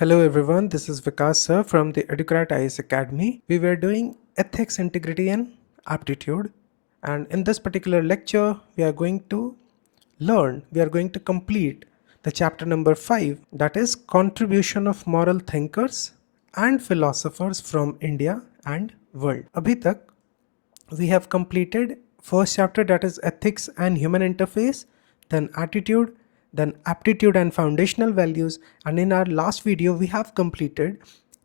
Hello everyone, this is Vikas sir from the Educrat IS Academy. We were doing ethics, integrity and aptitude, and in this particular lecture we are going to complete the chapter number 5, that is contribution of moral thinkers and philosophers from India and world. अभी तक we have completed first chapter, that is ethics and human interface, then attitude, then aptitude and foundational values, and in our last video we have completed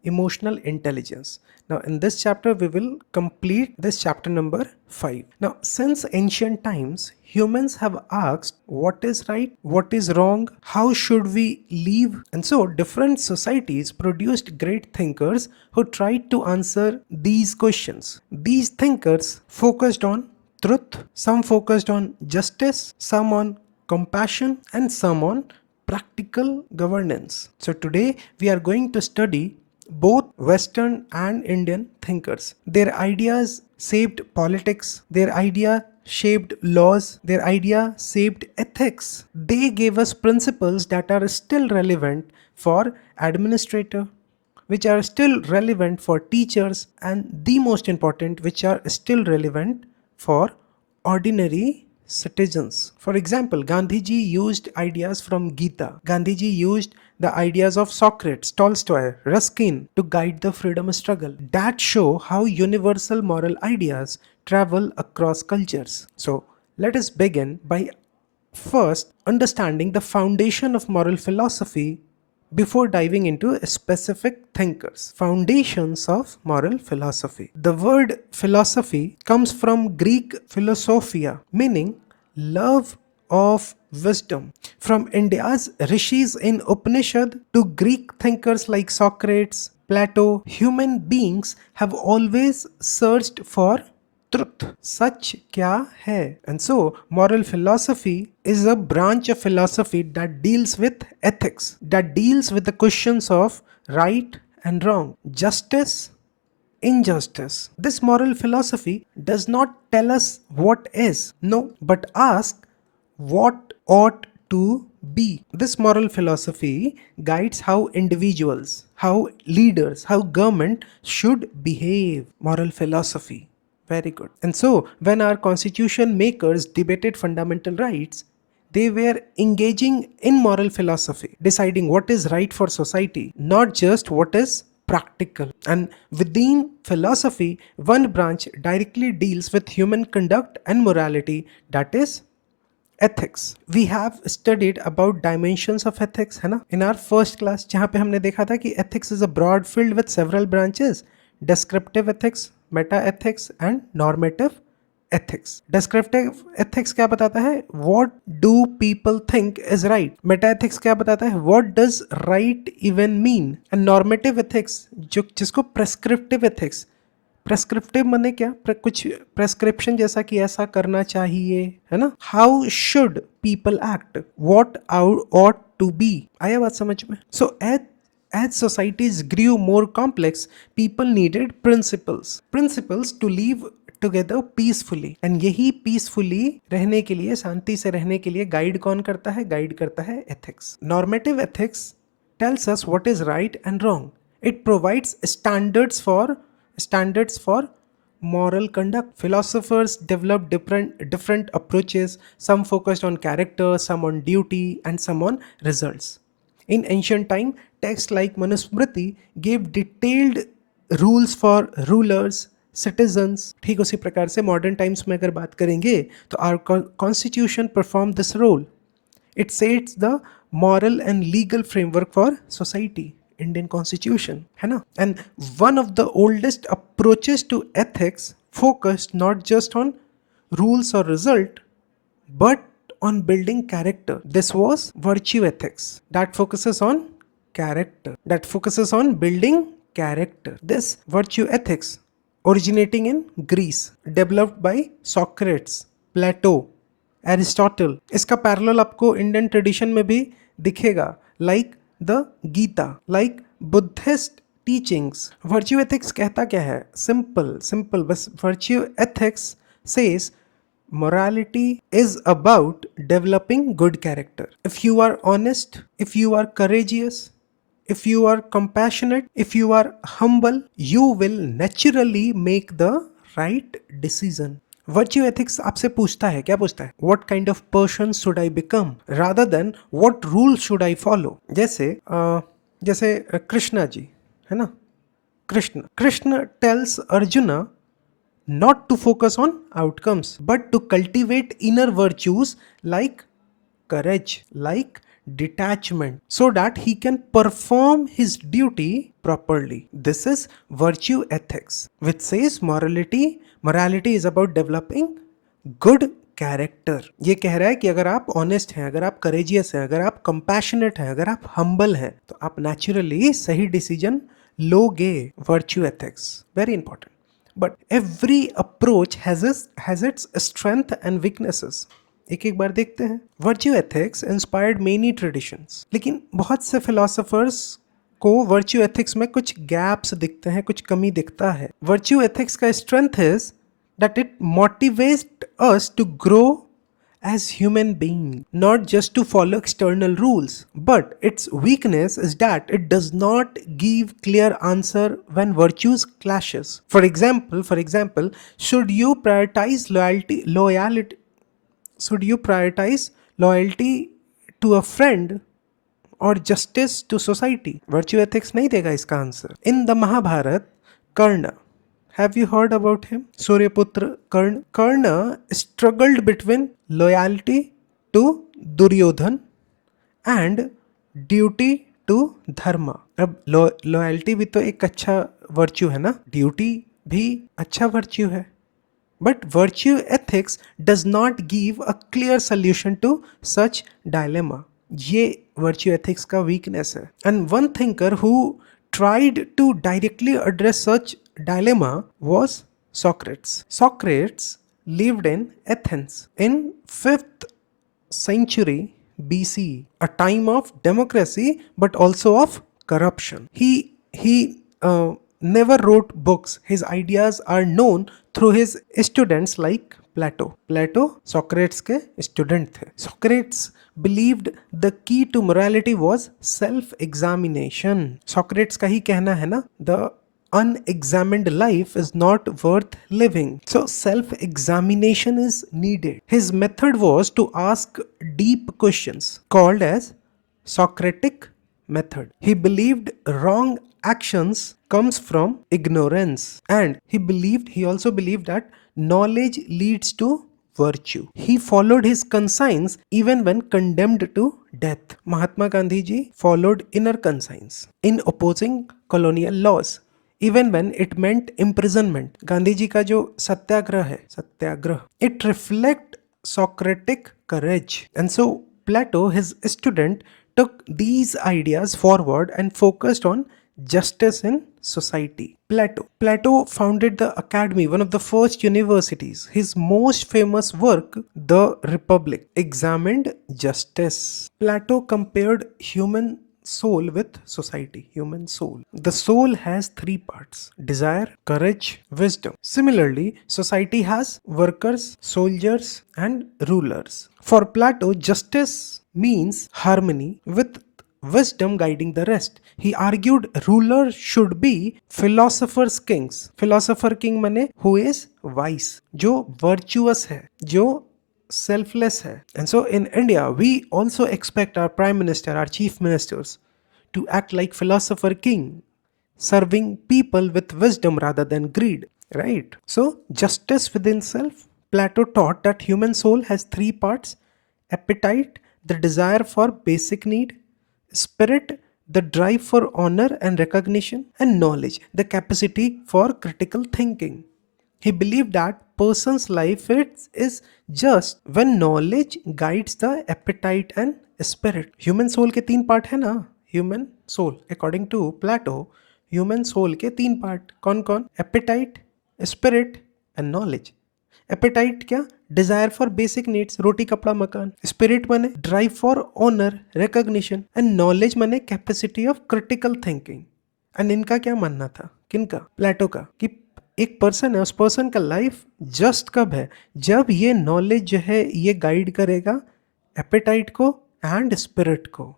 emotional intelligence. Now in this chapter we will complete this chapter number 5. Now since ancient times humans have asked what is right, what is wrong, how should we live, and so different societies produced great thinkers who tried to answer these questions. These thinkers focused on truth, some focused on justice, some on compassion, and some on practical governance. So today we are going to study both Western and Indian thinkers. Their ideas shaped politics, their idea shaped laws, their idea shaped ethics. They gave us principles that are still relevant for administrator, which are still relevant for teachers, and the most important, which are still relevant for ordinary citizens. For example, Gandhiji used ideas from Gita. Gandhiji used the ideas of Socrates, Tolstoy, Ruskin to guide the freedom struggle. That show how universal moral ideas travel across cultures. So let us begin by first understanding the foundation of moral philosophy before diving into specific thinkers. Foundations of moral philosophy. The word philosophy comes from Greek philosophia, meaning love of wisdom. From India's rishis in Upanishad to Greek thinkers like Socrates, Plato, human beings have always searched for truth. सच क्या है? And so moral philosophy is a branch of philosophy that deals with ethics, that deals with the questions of right and wrong, justice, injustice. This moral philosophy does not tell us what is, no, but ask what ought to be. This moral philosophy guides how individuals, how leaders, how government should behave. Moral philosophy. Very good. And so, when our constitution makers debated fundamental rights, they were engaging in moral philosophy, deciding what is right for society, not just what is practical. And within philosophy, one branch directly deals with human conduct and morality, that is ethics. We have studied about dimensions of ethics, है ना, in our first class, जहाँ पे हमने देखा था कि ethics is a broad field with several branches: descriptive ethics, meta ethics and normative ethics. Descriptive ethics क्या बताता है? What do people think is right? Meta ethics क्या बताता है? What does right even mean? And normative ethics जो जिसको prescriptive ethics, prescriptive माने क्या? कुछ प्रेस्क्रिप्शन जैसा कि ऐसा करना चाहिए, है ना? How should people act, what ought to be. आया बात समझ में? सो as societies grew more complex, people needed principles to live together peacefully. and यही peacefully रहने के लिए, शांति से रहने के लिए गाइड कौन करता है? गाइड करता है ethics. Normative ethics tells us what is right and wrong. It provides standards for moral conduct. Philosophers developed different approaches, some focused on character, some on duty, and some on results. In ancient time, texts like Manusmriti gave detailed rules for rulers, citizens. ठीक उसी प्रकार से modern times में अगर बात करेंगे तो our constitution performed this role. It sets the moral and legal framework for society. Indian constitution, है ना? And one of the oldest approaches to ethics focused not just on rules or result, but on building character. This was virtue ethics that focuses on character, that focuses on building character. This virtue ethics originating in Greece, developed by Socrates, Plato, Aristotle. इसका parallel आपको Indian tradition में भी दिखेगा, like the Gita, like Buddhist teachings. Virtue ethics कहता क्या है? Simple बस. Virtue ethics says morality is about developing good character. If you are honest, if you are courageous, if you are compassionate, if you are humble, you will naturally make the right decision. Virtue ethics आपसे पूछता है, क्या पूछता है? What kind of person should I become rather than what rule should I follow. जैसे कृष्णा जी है ना, Krishna tells Arjuna not to focus on outcomes but to cultivate inner virtues like courage, like detachment, so that he can perform his duty properly. This is virtue ethics, which says morality is about developing good character. ये कह रहा है कि अगर आप honest हैं, अगर आप करेजियस हैं, अगर आप कंपैशनेट हैं, अगर आप हम्बल हैं, तो आप नेचुरली सही डिसीजन लोगे। Virtue ethics very important. But every approach has its strength and weaknesses. एक बार देखते हैं। Virtue ethics inspired many traditions, लेकिन बहुत से philosophers को virtue ethics में कुछ gaps दिखते हैं, कुछ कमी दिखता है। Virtue ethics का strength is that it motivates us to grow as human being, not just to follow external rules. But its weakness is that it does not give clear answer when virtues clashes. For example, should you prioritize loyalty to a friend or justice to society? Virtue ethics नहीं देगा इसका answer. In the Mahabharata, Karna, have you heard about him? Suryaputra Karna. Karna struggled between loyalty to Duryodhan and duty to dharma. अब loyalty भी तो एक अच्छा virtue है ना, duty भी अच्छा virtue है, but virtue ethics does not give a clear solution to such dilemma. ये virtue ethics का weakness है. And one thinker who tried to directly address such dilemma was Socrates. Socrates lived in Athens in 5th century BC, a time of democracy but also of corruption. He never wrote books. His ideas are known through his students like Plato. Plato Socrates के student थे. Socrates believed the key to morality was self-examination. Socrates का ही कहना है ना, the unexamined life is not worth living. So self-examination is needed. His method was to ask deep questions called as Socratic method. He believed wrong actions comes from ignorance, and he also believed that knowledge leads to virtue. He followed his conscience even when condemned to death. Mahatma Gandhi ji followed inner conscience in opposing colonial laws, even when it meant imprisonment. Gandhi ji का जो सत्याग्रह है, it reflect Socratic courage. And so Plato, his student, took these ideas forward and focused on justice in society. Plato founded the academy, one of the first universities. His most famous work, The Republic, examined justice. Plato compared human soul with society. Human soul. The soul has 3 parts: desire, courage, wisdom. Similarly, society has workers, soldiers, and rulers. For Plato, justice means harmony with wisdom guiding the rest. He argued rulers should be philosophers kings. Philosopher king माने who is wise, जो virtuous है, जो selfless है. And so in India, we also expect our prime minister, our chief ministers to act like philosopher king, serving people with wisdom rather than greed, right? So justice within self. Plato taught that human soul has 3 parts: appetite, the desire for basic need; spirit, the drive for honor and recognition; and knowledge, the capacity for critical thinking. He believed that person's life is just when knowledge guides the appetite and spirit. Human soul के 3 part है ना? Human soul, according to Plato, human soul के 3 part कौन कौन? Appetite, spirit and knowledge. Appetite क्या? Desire for basic needs, रोटी कपड़ा मकान. स्पिरिट माने drive for honour, recognition. And knowledge माने capacity of critical thinking. And इनका क्या मानना था? किनका? प्लेटो का, कि एक पर्सन है, उस पर्सन का लाइफ जस्ट कब है? जब ये नॉलेज जो है ये गाइड करेगा एपेटाइट को एंड स्पिरिट को.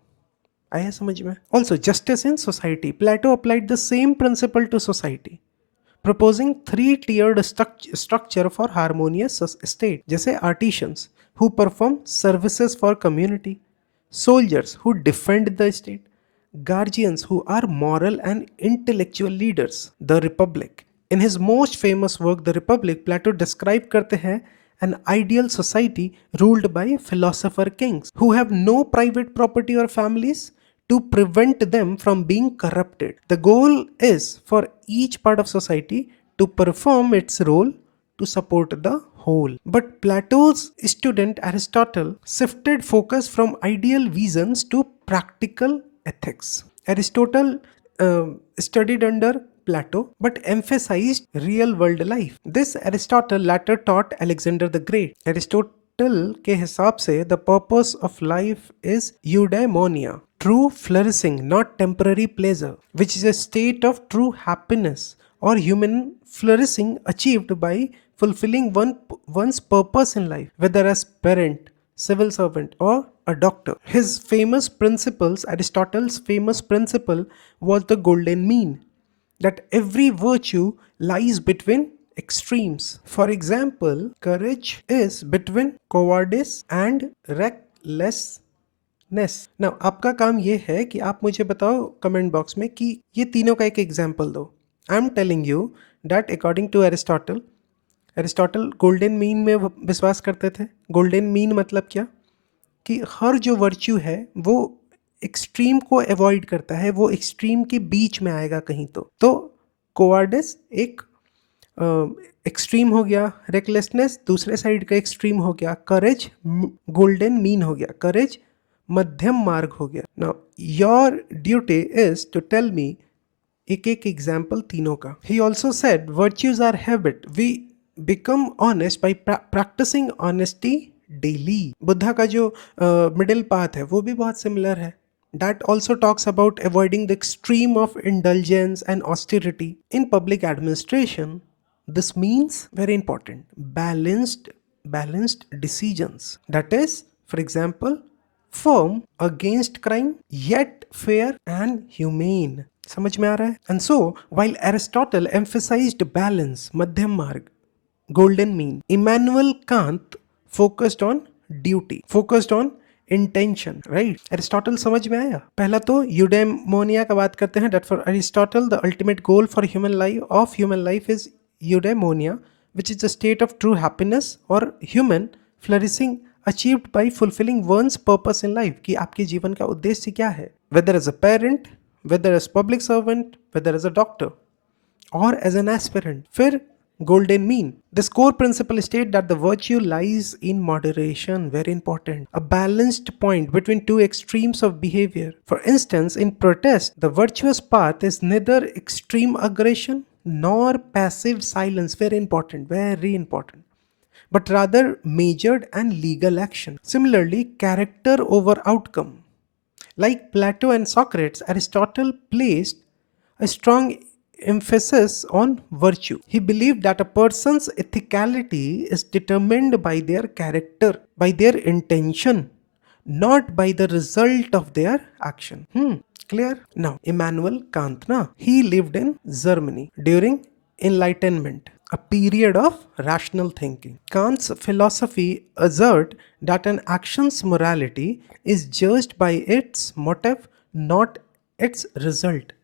आया समझ में? Also, justice in society. Plato applied the same principle to society, proposing three-tiered structure for harmonious state. जैसे artisans who perform services for community, soldiers who defend the state, guardians who are moral and intellectual leaders. The Republic. In his most famous work, The Republic, Plato described करते हैं an ideal society ruled by philosopher kings who have no private property or families to prevent them from being corrupted. The goal is for each part of society to perform its role to support the whole. But Plato's student Aristotle shifted focus from ideal visions to practical ethics. Aristotle studied under Plato but emphasized real world life. This Aristotle later taught Alexander the Great. Aristotle के हिसाब से the purpose of life is eudaimonia, true flourishing, not temporary pleasure, which is a state of true happiness or human flourishing achieved by fulfilling one's purpose in life, whether as parent, civil servant, or a doctor. His famous principles, Aristotle's famous principle was the golden mean, that every virtue lies between extremes. For example, courage is between cowardice and recklessness. Now, आपका काम ये है कि आप मुझे बताओ comment box में कि ये तीनों का एक एग्जाम्पल दो. I am telling you that according to Aristotle golden mean में विश्वास करते थे. गोल्डन मीन मतलब क्या? कि हर जो वर्च्यू है वो एक्सट्रीम को अवॉइड करता है, वो एक्सट्रीम के बीच में आएगा कहीं. तो कोवार्डिस एक एक्सट्रीम हो गया, रेकलेसनेस दूसरे साइड का एक्सट्रीम हो गया, करेज गोल्डन मीन हो गया, करेज मध्यम मार्ग हो गया. Now your duty is to tell me एक एक एग्जाम्पल तीनों का. He also said virtues are habit, we become honest by practicing honesty daily. Buddha का जो मिडिल पाथ है वो भी बहुत सिमिलर है. That also talks about avoiding the extreme of indulgence and austerity in public administration. This means very important balanced decisions. That is, for example, firm against crime yet fair and humane. समझ में आ रहा है? And so, while Aristotle emphasized balance, मध्यम मार्ग, golden mean, Immanuel Kant focused on duty, focused on intention. Right? Aristotle समझ में आया? पहला तो यूडेमोनिया का बात करते हैं. That for Aristotle the ultimate goal for human life is eudaimonia, which is the state of true happiness और human flourishing achieved by fulfilling one's purpose in life. कि आपके जीवन का उद्देश्य क्या है, whether as a parent, whether as public servant, whether as a doctor और as an aspirant. फिर golden mean. This core principle states that the virtue lies in moderation. Very important. A balanced point between two extremes of behavior. For instance, in protest, the virtuous path is neither extreme aggression nor passive silence. Very important. Very important. But rather measured and legal action. Similarly, character over outcome. Like Plato and Socrates, Aristotle placed a strong emphasis on virtue. He believed that a person's ethicality is determined by their character, by their intention, not by the result of their action. Clear? Now, Immanuel Kant, he lived in Germany during Enlightenment, a period of rational thinking. Kant's philosophy asserted that an action's morality is judged by its motive, not its result.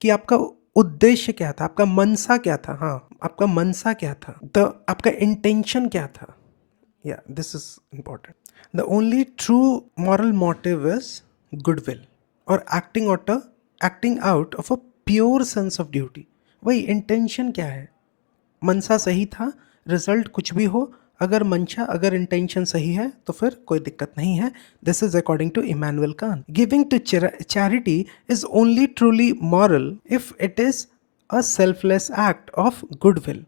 कि आपका उद्देश्य क्या था, आपका मनसा क्या था. हाँ, आपका मनसा क्या था, आपका इंटेंशन क्या था. या this is important. The only true moral motive is goodwill और acting out of a pure sense of duty. वही इंटेंशन क्या है, मनसा सही था, रिजल्ट कुछ भी हो, अगर इंटेंशन सही है तो फिर कोई दिक्कत नहीं है. This is according to Immanuel Kant. Giving to charity is only truly moral if it is a selfless act of goodwill,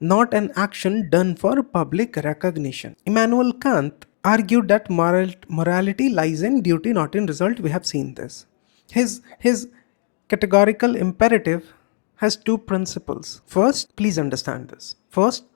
not an action done for public recognition. Immanuel Kant argued that morality lies in duty, not in result. We have seen this. His categorical imperative has two principles. First, please understand this. First,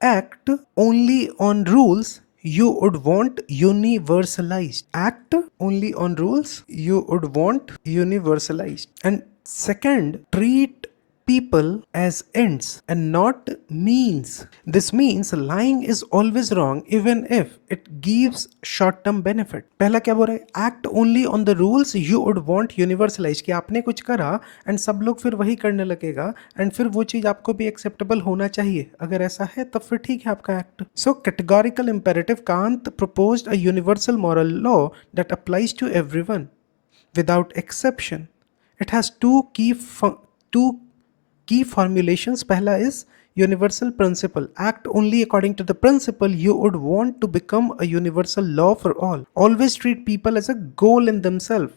act only on rules you would want universalized. Act only on rules you would want universalized. And second, treat people as ends and not means. This means lying is always wrong even if it gives short term benefit. पहला क्या बोल रहा है? Act only on the rules you would want universalized, कि आपने कुछ करा and सब लोग फिर वही करने लगेगा एंड फिर वो चीज आपको भी एक्सेप्टेबल होना चाहिए. अगर ऐसा है तब फिर ठीक है आपका act. So categorical imperative, Kant proposed a universal moral law that applies to everyone without exception. It has two key formulations. Pehla is universal principle. Act only according to the principle you would want to become a universal law for all. Always treat people as a goal in themselves,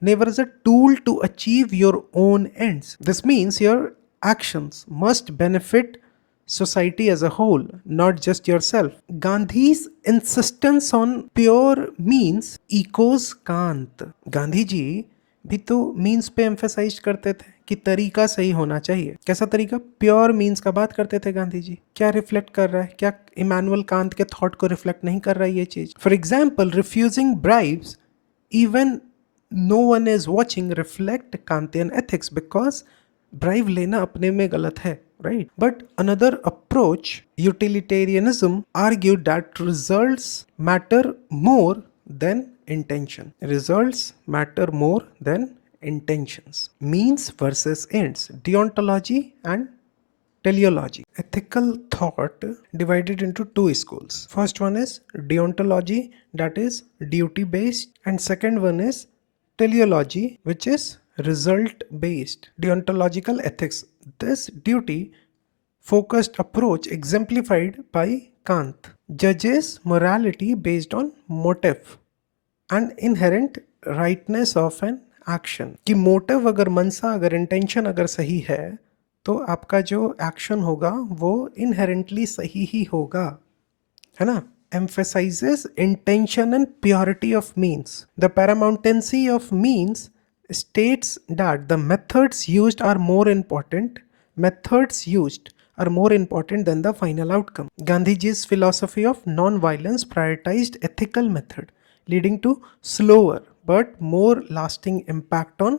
never as a tool to achieve your own ends. This means your actions must benefit society as a whole, not just yourself. Gandhi's insistence on pure means echoes Kant. Gandhi ji भी तो means पे emphasise करते थे कि तरीका सही होना चाहिए. कैसा तरीका? प्योर मीन्स का बात करते थे गांधी जी. क्या रिफ्लेक्ट कर रहा है? क्या इमैनुअल कांत के थॉट को रिफ्लेक्ट नहीं कर रहा है ये चीज? For example, refusing bribes even no one is watching reflect Kantian ethics because bribe लेना अपने में गलत है, right? But another approach, utilitarianism, argued that results matter more than intention. Results matter more than intentions. Means versus ends. Deontology and teleology. Ethical thought divided into two schools. First one is deontology, that is duty based, and second one is teleology, which is result based. Deontological ethics, this duty focused approach exemplified by Kant, judges morality based on motive and inherent rightness of an action. कि motive अगर मनसा, अगर intention अगर सही है तो आपका जो action होगा वो इनहेरेंटली सही ही होगा, है ना? Emphasizes intention and purity of means. The paramountancy of means states that the methods used are more important. Methods used are more important than the final outcome. Gandhiji's philosophy of non-violence prioritized ethical method, leading to slower but more lasting impact on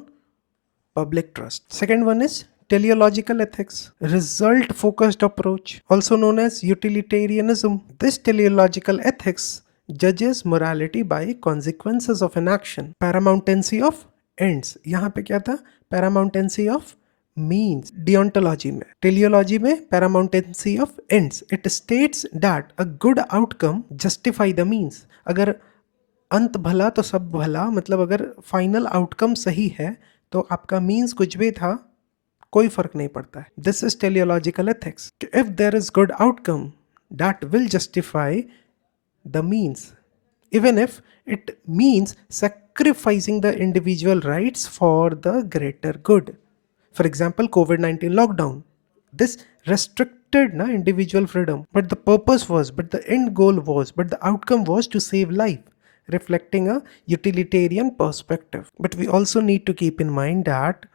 public trust. Second one is teleological ethics, result focused approach, also known as utilitarianism. This teleological ethics judges morality by consequences of an action. Paramountancy of ends, यहाँ पे क्या था? Paramountancy of means. Deontology में, teleology में paramountancy of ends. It states that a good outcome justify the means. अगर अंत भला तो सब भला, मतलब अगर फाइनल आउटकम सही है तो आपका मीन्स कुछ भी था कोई फर्क नहीं पड़ता है. This is teleological ethics. If there is good outcome that will justify the means even if it means sacrificing the individual rights for the greater good. For example, COVID-19 lockdown. This restricted individual freedom, but the end goal was, but the outcome was to save life, reflecting a utilitarian perspective. But we also need to keep in mind that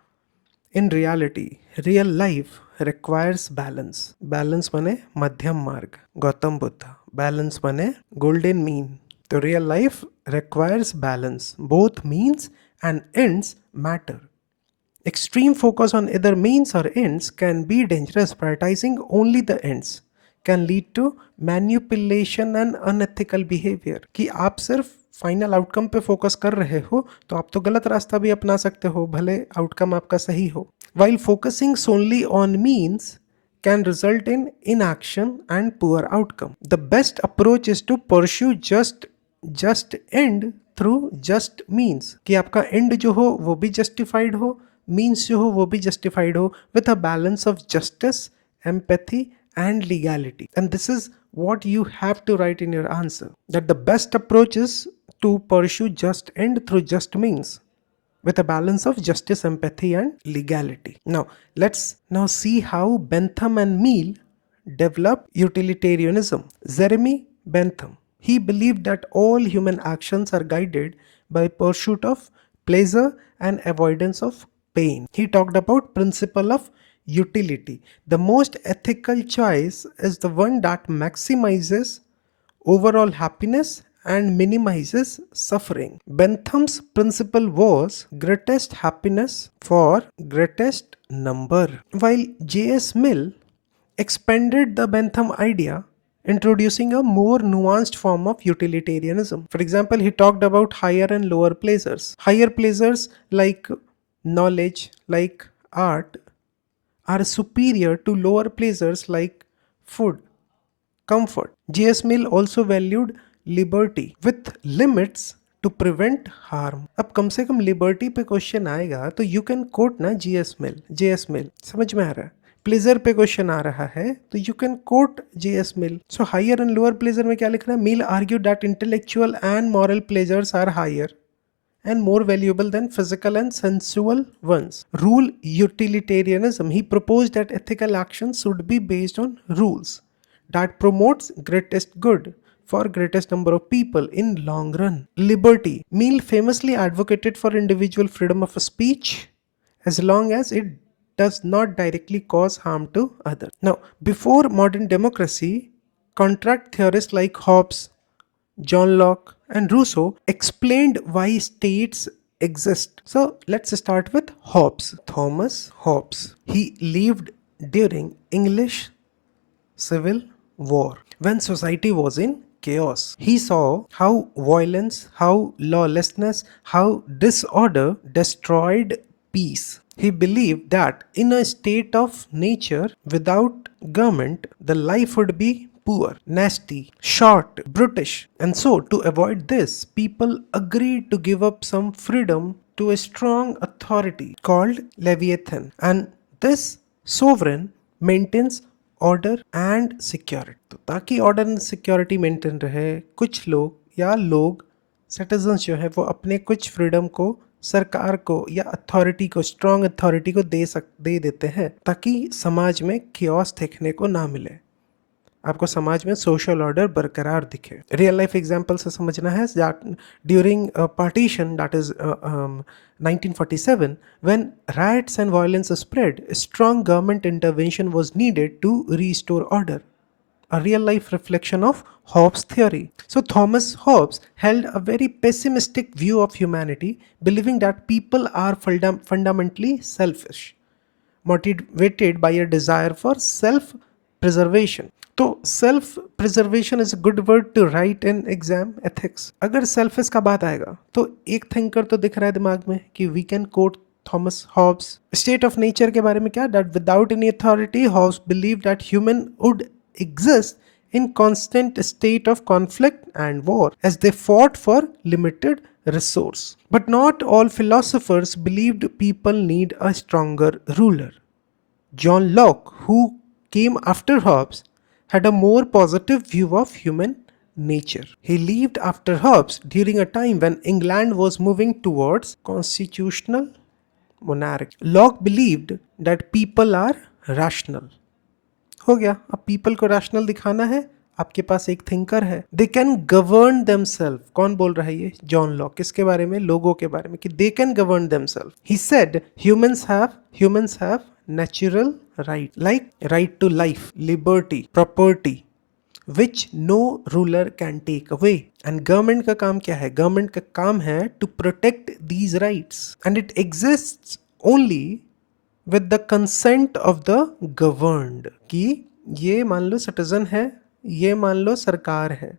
in reality, real life requires balance. Balance माने मध्यम मार्ग, Gautam Buddha. Balance माने golden mean. The real life requires balance. Both means and ends matter. Extreme focus on either means or ends can be dangerous. Prioritizing only the ends can lead to manipulation and unethical behavior. कि आप सिर्फ final outcome पे focus कर रहे हो तो आप तो गलत रास्ता भी अपना सकते हो भले आउटकम आपका सही हो. While focusing solely on means can result in inaction and poor outcome. The best approach is to pursue just end through just means. कि आपका end जो हो वो भी justified हो, means जो हो वो भी justified हो, with a balance of justice, empathy and legality. And this is what you have to write in your answer, that the best approach is to pursue just end through just means, with a balance of justice, empathy and legality. Now let's see how Bentham and Mill developed utilitarianism. Jeremy Bentham, he believed that all human actions are guided by pursuit of pleasure and avoidance of pain. He talked about principle of utility. The most ethical choice is the one that maximizes overall happiness and minimizes suffering. Bentham's principle was greatest happiness for greatest number, while J.S. Mill expanded the Bentham idea, introducing a more nuanced form of utilitarianism. For example, he talked about higher and lower pleasures. Higher pleasures like knowledge, like art, are superior to lower pleasures like food, comfort. J.S. Mill also valued liberty with limits to prevent harm. अब कम से कम liberty पे question आएगा तो you can coat ना जे S मिल समझ में आ रहा है. प्लेजर पे क्वेश्चन आ रहा है तो you can quote J S. Mill. So higher and lower pleasure में क्या लिख रहा है? Mill argue that intellectual and moral pleasures are higher and more valuable than physical and sensual ones. Rule utilitarianism. He proposed that ethical actions should be based on rules that promotes greatest good for greatest number of people in long run. Liberty. Mill famously advocated for individual freedom of speech as long as it does not directly cause harm to others. Now, before modern democracy, contract theorists like Hobbes, John Locke, and Rousseau explained why states exist. So let's start with Hobbes. Thomas Hobbes. He lived during English Civil War when society was in chaos. He saw how violence, how lawlessness, how disorder destroyed peace. He believed that in a state of nature without government, the life would be poor, nasty, short, brutish. And so, to avoid this, people agreed to give up some freedom to a strong authority called Leviathan. And this sovereign maintains order and security. तो ताकि order and security maintain रहे, कुछ लोग या लोग citizens जो है वो अपने कुछ फ्रीडम को सरकार को या अथॉरिटी को, स्ट्रॉन्ग अथॉरिटी को दे देते हैं ताकि समाज में कियोस देखने को ना मिले, आपको समाज में सोशल ऑर्डर बरकरार दिखे. रियल लाइफ एग्जांपल से समझना है. During partition, that is 1947, when riots and violence spread, strong government intervention was needed to restore order. A real life reflection of Hobbes' theory. So Thomas Hobbes held a very pessimistic view of humanity, believing that people are fundamentally selfish, motivated by a desire for self-preservation. तो self preservation is a good word to write in exam ethics. अगर selfish का बात आएगा तो एक thinker तो दिख रहा है दिमाग में कि we can quote Thomas Hobbes. State of nature के बारे में क्या? That without any authority Hobbes believe that human would exist in constant state of conflict and war as they fought for limited resource. But not all philosophers believed people need a stronger ruler. John Locke, who came after Hobbes, had a more positive view of human nature. He lived after Hobbes during a time when England was moving towards constitutional monarchy. Locke believed that people are rational. हो गया. अब people को rational दिखाना है, आपके पास एक thinker है. They can govern themselves. कौन बोल रहा है ये? John Locke. किसके बारे में? लोगों के बारे में, कि they can govern themselves. He said humans have natural right, like right to life, liberty, property, which no ruler can take away. And government का काम क्या है? government का काम है to protect these rights, and it exists only with the consent of the governed. कि ये मान लो सिटीजन है, ये मान लो सरकार है,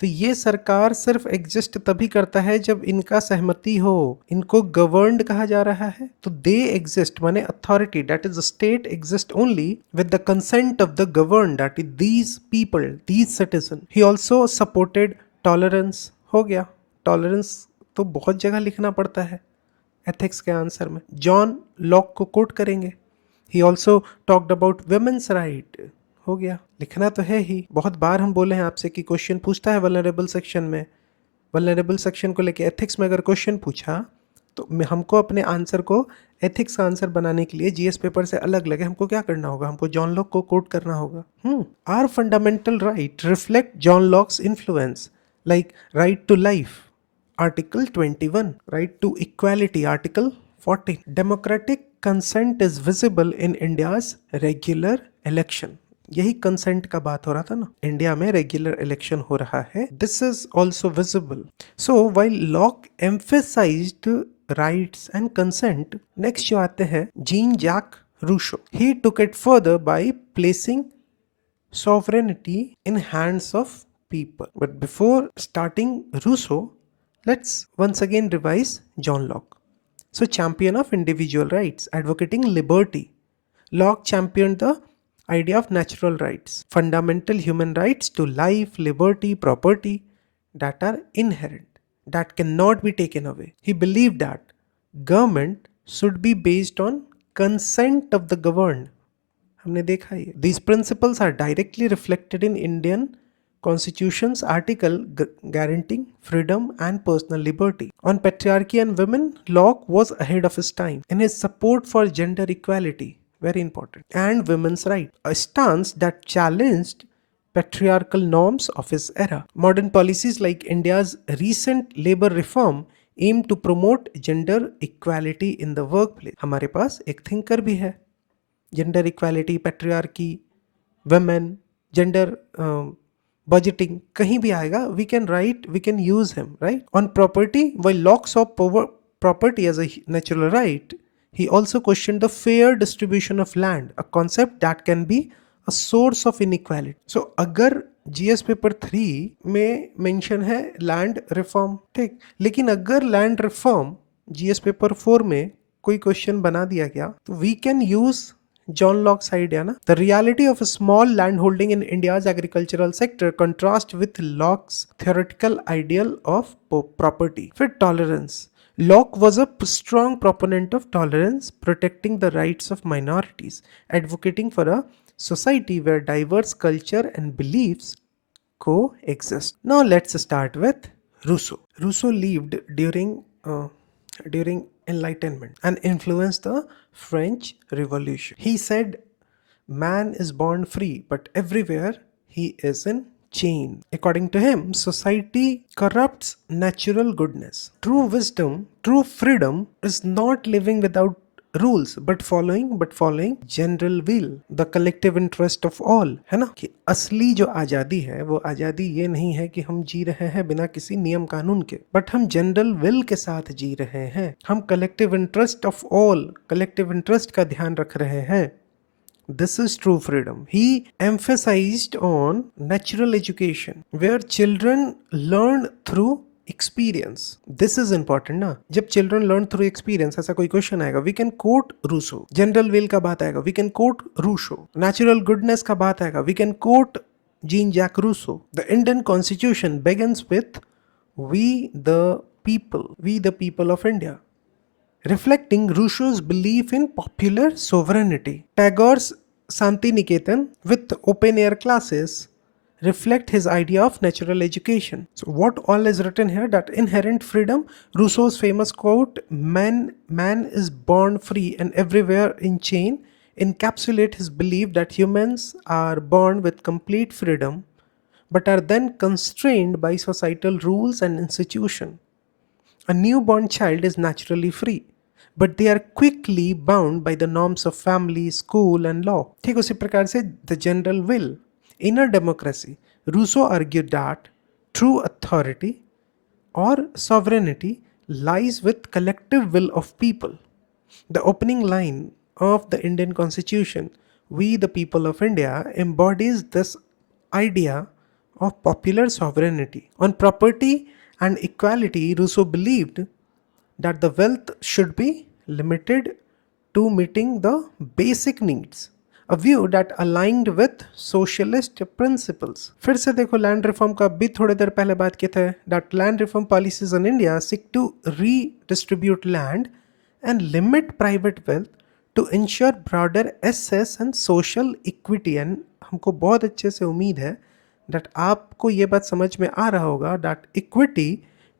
तो ये सरकार सिर्फ एग्जिस्ट तभी करता है जब इनका सहमति हो. इनको गवर्नड कहा जा रहा है. तो दे एग्जिस्ट माने authority, that is state exist only with the consent of the govern, that is these people, these citizen. He also supported tolerance. हो गया. टॉलरेंस तो बहुत जगह लिखना पड़ता है एथिक्स के आंसर में. जॉन लॉक को कोट करेंगे. He also talked about women's right. हो गया. लिखना तो है ही. बहुत बार हम बोले हैं आपसे कि क्वेश्चन पूछता है वल्नरेबल सेक्शन में. वल्नरेबल सेक्शन को लेके एथिक्स में अगर क्वेश्चन पूछा तो हमको अपने आंसर को, एथिक्स का आंसर बनाने के लिए जीएस पेपर से अलग लगे, हमको क्या करना होगा? हमको जॉन लॉक को कोट करना होगा. Our fundamental right reflect John Locke's influence, like right to life, article 21, right to equality, article 14. Democratic consent is visible in India's regular election. यही कंसेंट का बात हो रहा था ना, इंडिया में रेगुलर इलेक्शन हो रहा है, this is also visible. So while Locke emphasized rights and consent, next जो आते हैं Jean Jacques Rousseau, he took it further by placing sovereignty in hands of people. But before starting Rousseau, let's once again revise John Locke. So, champion of individual rights, advocating liberty. Locke championed the idea of natural rights, fundamental human rights to life, liberty, property that are inherent, that cannot be taken away. He believed that government should be based on consent of the governed. हमने देखा ही. These principles are directly reflected in Indian Constitution's article guaranteeing freedom and personal liberty. On patriarchy and women, Locke was ahead of his time in his support for gender equality, very important, and women's rights, a stance that challenged patriarchal norms of his era. Modern policies like India's recent labor reform aim to promote gender equality in the workplace. हमारे पास एक thinker भी है, gender equality, patriarchy, women, gender budgeting, कहीं भी आएगा, we can write, we can use him, right? On property, while Locke saw property as a natural right, he also questioned the fair distribution of land, a concept that can be a source of inequality. So अगर GS paper 3 में mention है land reform, ठीक, लेकिन अगर land reform GS paper 4 में कोई question बना दिया गया तो we can use John Locke's idea, na? The reality of a small landholding in India's agricultural sector contrasts with Locke's theoretical ideal of property. For tolerance, Locke was a strong proponent of tolerance, protecting the rights of minorities, advocating for a society where diverse culture and beliefs coexist. Now let's start with Rousseau. Rousseau lived during Enlightenment and influenced the French Revolution. He said, man is born free, but everywhere he is in chain. According to him, society corrupts natural goodness. True wisdom, true freedom is not living without rules but following general will, the collective interest of all, है ना? कि असली जो आज़ादी है वो आज़ादी ये नहीं है कि हम जी रहे हैं बिना किसी नियम कानून के, बट हम जनरल विल के साथ जी रहे हैं, हम collective interest of all, collective interest का ध्यान रख रहे हैं. This is true freedom. He emphasized on natural education where children learn through experience. This is important ना. जब children learn through experience, ऐसा कोई क्वेश्चन आएगा, we can quote Rousseau. General will का बात आएगा, we can quote Rousseau. Natural goodness का बात आएगा, we can quote Jean-Jacques Rousseau. The Indian Constitution begins with we the people of India, reflecting Rousseau's belief in popular sovereignty. Tagore's Santiniketan with open-air classes reflect his idea of natural education. So what all is written here? That inherent freedom, Rousseau's famous quote, man is born free and everywhere in chain, encapsulate his belief that humans are born with complete freedom but are then constrained by societal rules and institution. A newborn child is naturally free, but they are quickly bound by the norms of family, school and law. ठीक उसी प्रकार से the general will. In a democracy, Rousseau argued that true authority or sovereignty lies with collective will of people. The opening line of the Indian Constitution, we the people of India, embodies this idea of popular sovereignty. On property and equality, Rousseau believed that the wealth should be limited to meeting the basic needs, a view that aligned with socialist principles. फिर से देखो land reform का भी थोड़ी देर पहले बात किया था, that land reform policies in India seek to redistribute land and limit private wealth to ensure broader access and social equity. And हमको बहुत अच्छे से उम्मीद है that आपको ये बात समझ में आ रहा होगा that equity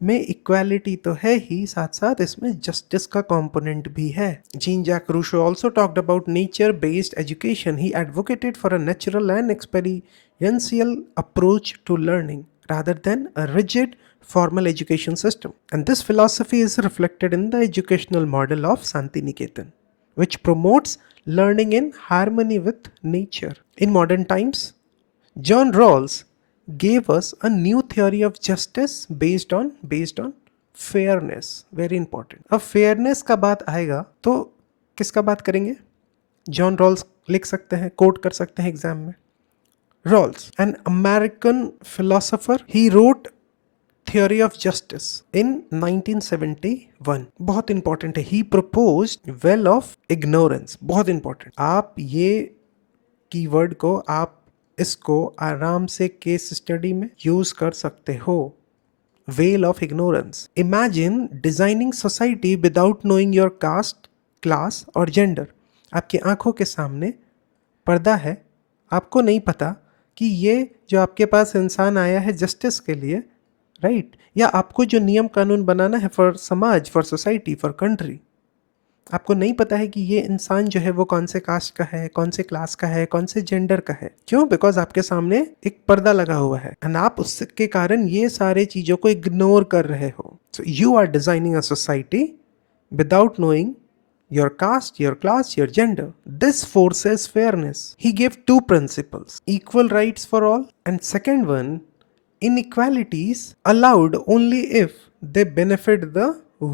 में इक्वालिटी तो है ही, साथ साथ इसमें जस्टिस का कंपोनेंट भी है. Jean Jacques Rousseau also talked about nature-based education. He advocated for a natural and experiential approach to learning rather than a rigid formal education system. And this philosophy is reflected in the educational model of Santiniketan, which promotes learning in harmony with nature. In modern times, John Rawls gave us a new theory of justice based on fairness. Very important. अब fairness का बात आएगा तो किसका बात करेंगे? John Rawls लिख सकते हैं, कोट कर सकते हैं एग्जाम में. Rawls, an American philosopher, he wrote Theory of Justice in 1971. बहुत इंपॉर्टेंट है. He proposed well of ignorance. बहुत इंपॉर्टेंट. आप ये कीवर्ड को, आप इसको आराम से केस स्टडी में यूज कर सकते हो. Veil of ignorance. Imagine designing society without knowing your caste, class और gender. आपकी आंखों के सामने पर्दा है, आपको नहीं पता कि ये जो आपके पास इंसान आया है जस्टिस के लिए, राइट, या आपको जो नियम कानून बनाना है फॉर समाज, फॉर सोसाइटी, फॉर कंट्री, आपको नहीं पता है कि ये इंसान जो है वो कौन से कास्ट का है, कौन से क्लास का है, कौन से जेंडर का है. क्यों? बिकॉज आपके सामने एक पर्दा लगा हुआ है एंड आप उसके कारण ये सारे चीजों को इग्नोर कर रहे हो. So you are designing a society without knowing your caste, your class, your gender. This forces fairness. He gave two principles: equal rights for all, and second one, inequalities allowed only if they benefit the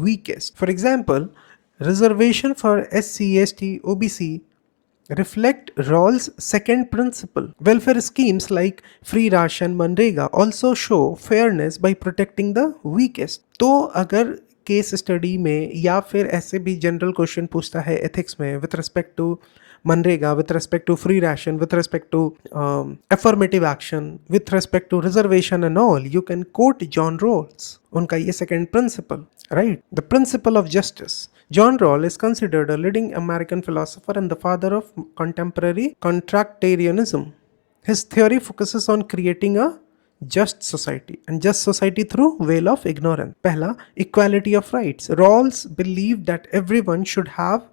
weakest. For example, reservation for SC, ST, OBC reflect Rawls' second principle. Welfare schemes like free ration, Manrega also show fairness by protecting the weakest. तो अगर case study में या फिर ऐसे भी general question पूछता है ethics में with respect to MNREGA, with respect to free ration, with respect to affirmative action, with respect to reservation and all, you can quote John Rawls. उनका ये second principle, right, the principle of justice. John Rawls is considered a leading American philosopher and the father of contemporary contractarianism. His theory focuses on creating a just society, and just society through veil of ignorance. Pehla, equality of rights. Rawls believed that everyone should have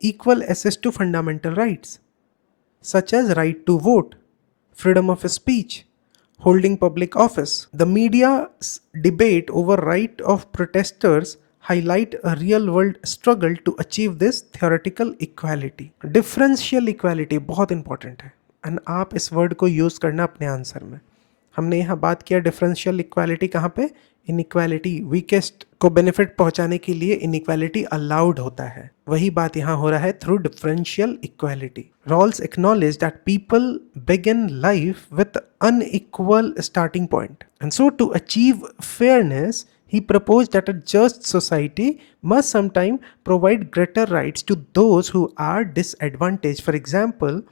equal access to fundamental rights such as right to vote, freedom of speech, holding public office. The media's debate over right of protesters highlight a real world struggle to achieve this theoretical equality. Differential equality बहुत important है and आप इस word को use करना अपने answer में. हमने यहाँ बात किया डिफरेंशियल इक्वालिटी कहाँ पे? इनइक्वालिटी, वीकेस्ट को बेनिफिट पहुंचाने के लिए इनइक्वालिटी अलाउड होता है. वही बात यहाँ हो रहा है through differential equality. Rawls acknowledge that people begin life with unequal starting point and so to achieve fairness he proposed that a just society must sometime provide greater rights to those who are disadvantaged. For example,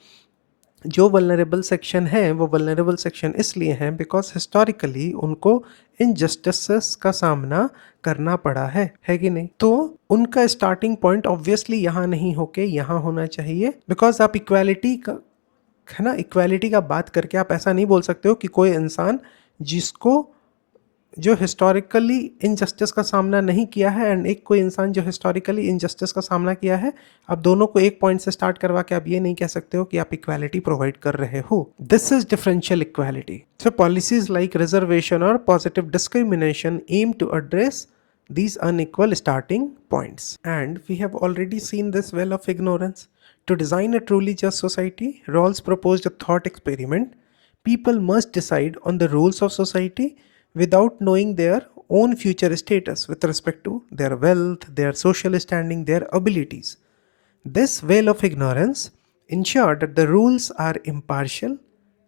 जो vulnerable section है वो vulnerable section इसलिए हैं because historically उनको injustices का सामना करना पड़ा है कि नहीं? तो उनका स्टार्टिंग पॉइंट ऑब्वियसली यहाँ नहीं होके यहाँ होना चाहिए. बिकॉज आप इक्वालिटी का, है ना, इक्वालिटी का बात करके आप ऐसा नहीं बोल सकते हो कि कोई इंसान जिसको जो हिस्टोरिकली इनजस्टिस का सामना नहीं किया है एंड एक कोई इंसान जो हिस्टोरिकली इनजस्टिस का सामना किया है, आप दोनों को एक पॉइंट से स्टार्ट करवा के आप ये नहीं कह सकते हो कि आप इक्वालिटी प्रोवाइड कर रहे हो. This is differential equality. So policies like reservation और positive discrimination aim to address these unequal starting points. And we have already seen this well of ignorance. To design a truly just society, Rawls proposed a thought experiment. People must decide on the rules of society without knowing their own future status with respect to their wealth, their social standing, their abilities. This veil of ignorance ensured that the rules are impartial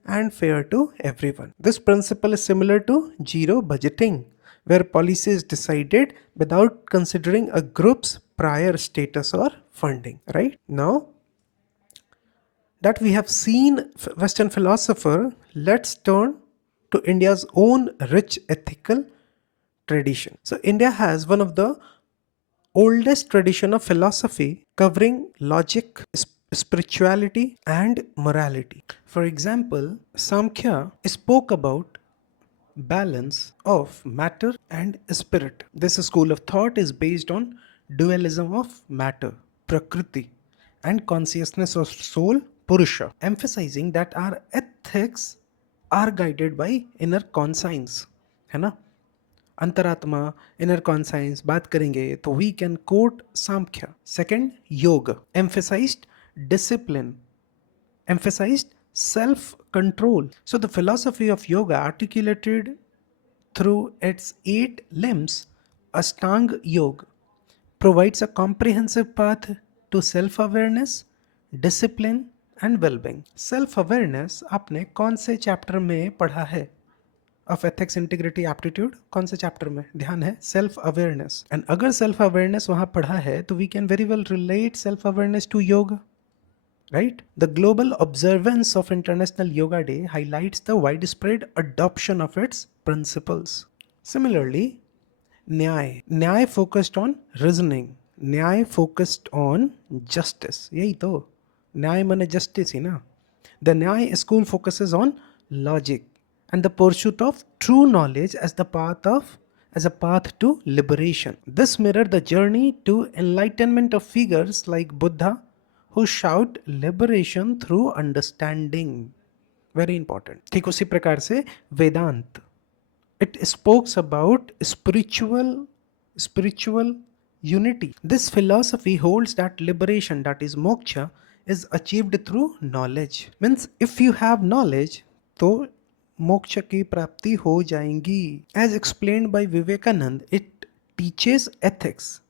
and fair to everyone. This principle is similar to zero budgeting, where policy is decided without considering a group's prior status or funding. Right? Now that we have seen Western philosopher, let's turn to India's own rich ethical tradition. So India has one of the oldest tradition of philosophy covering logic, spirituality and morality. For example, Samkhya spoke about balance of matter and spirit. This school of thought is based on dualism of matter, prakriti, and consciousness of soul, purusha, emphasizing that our ethics are guided by inner conscience. है ना? अंतरात्मा, inner conscience बात करेंगे तो we can quote Sankhya. Second, Yoga emphasized discipline, emphasized self-control. So the philosophy of yoga articulated through its 8 limbs, Ashtanga Yoga, provides a comprehensive path to self-awareness, discipline and well-being. Self-awareness आपने कौन से chapter में पढ़ा है? Of ethics integrity aptitude कौन से chapter में? ध्यान है, सेल्फ अवेयरनेस. एंड अगर सेल्फ अवेयरनेस वहां पढ़ा है तो we can very well relate self awareness to yoga. Right? The global observance of International Yoga Day highlights the widespread adoption of its principles. Similarly, Nyay focused on reasoning. Nyay focused on justice. यही तो न्याय माने justice ही ना. The Nyay school focuses on logic and the pursuit of true knowledge as a path to liberation. This mirrored the journey to enlightenment of figures like Buddha, who shout liberation through understanding. Very important. ठीक उसी प्रकार से वेदांत, it speaks about spiritual unity. This philosophy holds that liberation, that is moksha, is achieved through knowledge. Means if you have knowledge, तो मोक्ष की प्राप्ति हो जाएंगी. As explained by Vivekanand, it teaches ethics.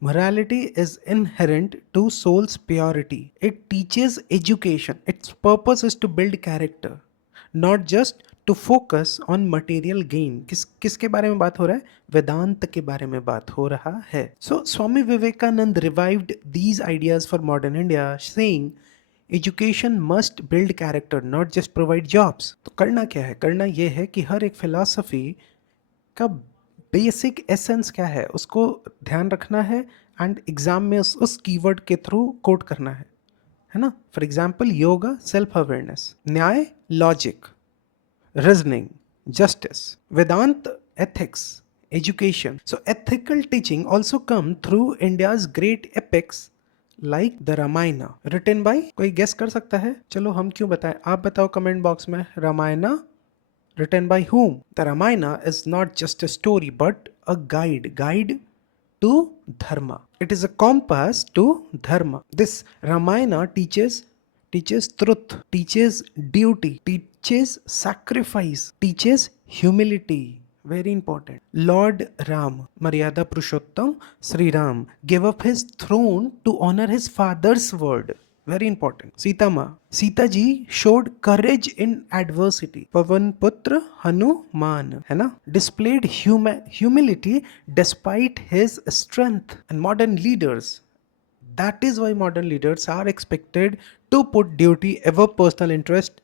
Morality is inherent to soul's purity. It teaches education. Its purpose is to build character, not just to focus on material gain. किसके बारे में बात हो रहा है? वेदांत के बारे में बात हो रहा है. So Swami Vivekanand revived these ideas for modern India, saying education must build character, not just provide jobs. तो करना क्या है? करना ये है कि हर एक फिलॉसफी का बेसिक एसेंस क्या है उसको ध्यान रखना है एंड एग्जाम में उस कीवर्ड के थ्रू कोट करना है ना. For example yoga self awareness, Nyaya logic, reasoning justice, Vedanta ethics, education. So ethical teaching also come through India's great epics like the Ramayana, written by, कोई गेस कर सकता है? चलो हम क्यों बताएं, आप बताओ कमेंट बॉक्स में. Ramayana written by whom? The Ramayana is not just a story but a guide to dharma. It is a compass to dharma. This Ramayana teaches truth, teaches duty, teaches sacrifice, teaches humility. Very important. Lord Ram, Maryada Purushottam Sri Ram, gave up his throne to honor his father's word. Very important. Sita ji showed courage in adversity. Pavan Putra Hanuman, है ना? Displayed humility despite his strength. And modern leaders, that is why modern leaders are expected to put duty ever personal interest,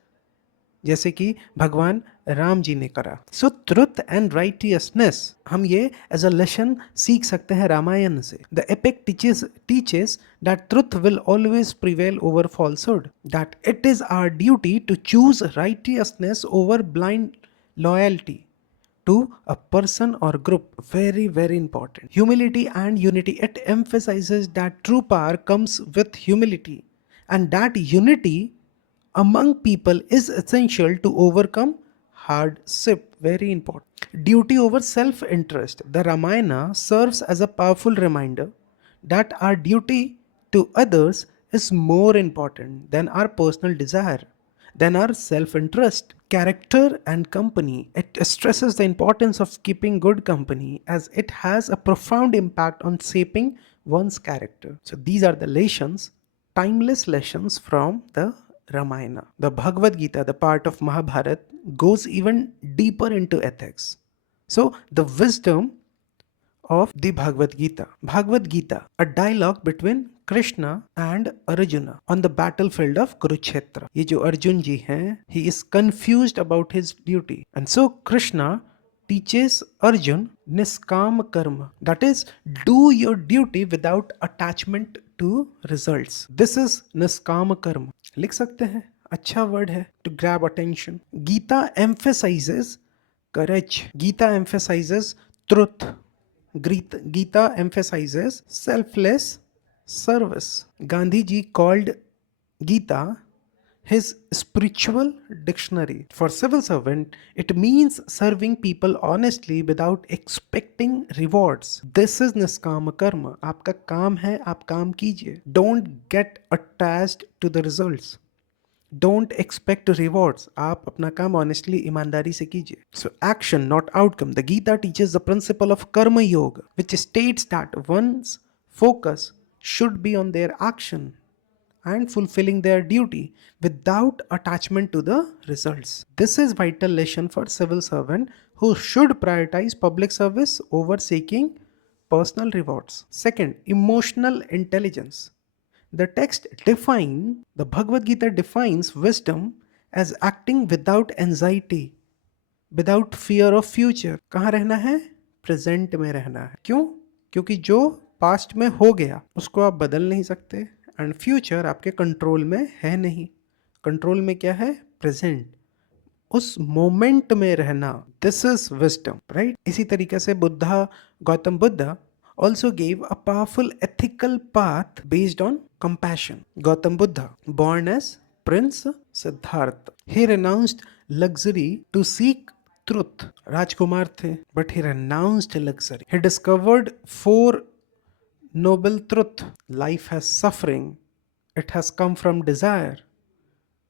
जैसे कि भगवान राम जी ने करा. सो truth and righteousness, हम ये as a lesson सीख सकते हैं रामायण से. The epic teaches that truth will always prevail over falsehood, that it is our duty to choose righteousness over blind loyalty to a person or group. Very, very important. Humility and unity. It emphasizes that true power comes with humility and that unity among people is essential to overcome hardship. Very important. Duty over self-interest. The Ramayana serves as a powerful reminder that our duty to others is more important than our personal desire, than our self-interest. Character and company. It stresses the importance of keeping good company as it has a profound impact on shaping one's character. So these are the lessons, timeless lessons from the Ramayana. The Bhagavad Gita, the part of Mahabharata, goes even deeper into ethics. So the wisdom of the Bhagavad Gita. Bhagavad Gita, a dialogue between Krishna and Arjuna on the battlefield of Kurukshetra. ये जो अर्जुन जी हैं, he is confused about his duty. And so Krishna teaches Arjun niskam karma. That is, do your duty without attachment to results. This is niskam karma. लिख सकते हैं, अच्छा word है to grab attention. Gita emphasizes courage. Gita emphasizes truth. Gita emphasizes selfless service. Gandhi ji called Gita his spiritual dictionary. For civil servant, it means serving people honestly without expecting rewards. This is niskama karma. आपका काम है, आप काम कीजिए. Don't get attached to the results. Don't expect rewards. आप अपना काम honestly ईमानदारी से कीजिए. So action, not outcome. The Gita teaches the principle of karma yoga, which states that one's focus should be on their action and fulfilling their duty without attachment to the results. This is vital lesson for civil servant who should prioritize public service over seeking personal rewards. Second, emotional intelligence. The Bhagavad Gita defines wisdom as acting without anxiety, without fear of future. कहाँ रहना है? Present में रहना है. क्यों? क्योंकि जो past में हो गया उसको आप बदल नहीं सकते एंड फ्यूचर आपके कंट्रोल में है नहीं. कंट्रोल में क्या है? प्रेजेंट. उस मोमेंट में रहना. This is wisdom, right? इसी तरीके से Gautam Buddha also gave a powerful ethical path based on compassion. Gautam Buddha, born as Prince Siddhartha, he renounced luxury to seek truth. Rajkumar the, but he renounced luxury. He discovered four noble truth. Life has suffering. It has come from desire,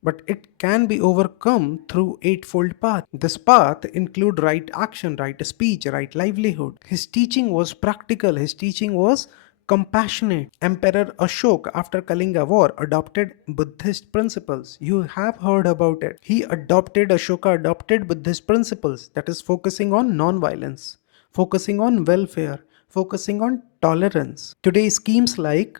but it can be overcome through eightfold path. This path include right action, right speech, right livelihood. His teaching was practical. His teaching was compassionate. Emperor Ashoka, after Kalinga War, adopted Buddhist principles. You have heard about it. Ashoka adopted Buddhist principles, that is focusing on non-violence, focusing on welfare, focusing on tolerance. Today, schemes like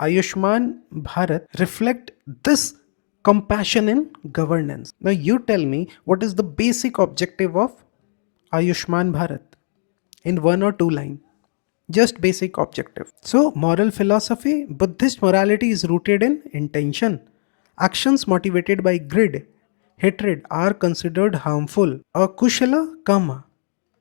Ayushman Bharat reflect this compassion in governance. Now you tell me, what is the basic objective of Ayushman Bharat in 1 or 2 lines? Just basic objective. So moral philosophy, Buddhist morality is rooted in intention. Actions motivated by greed, hatred are considered harmful. अकुशल काम,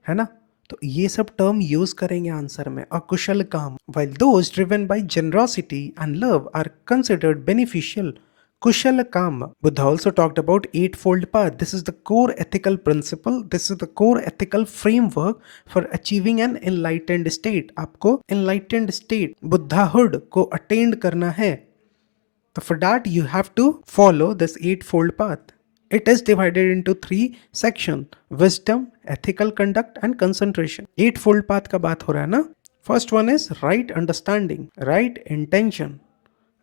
है ना? तो ये सब term use करेंगे answer में. अकुशल काम. While those driven by generosity and love are considered beneficial. Kushal Kama. Buddha also talked about eightfold path. This is the core ethical principle. This is the core ethical framework for achieving an enlightened state. आपको enlightened state, Buddhahood को attain करना है. So for that you have to follow this eightfold path. It is divided into 3 sections: wisdom, ethical conduct and concentration. Eightfold path का बात हो रहा है ना. First one is right understanding, right intention,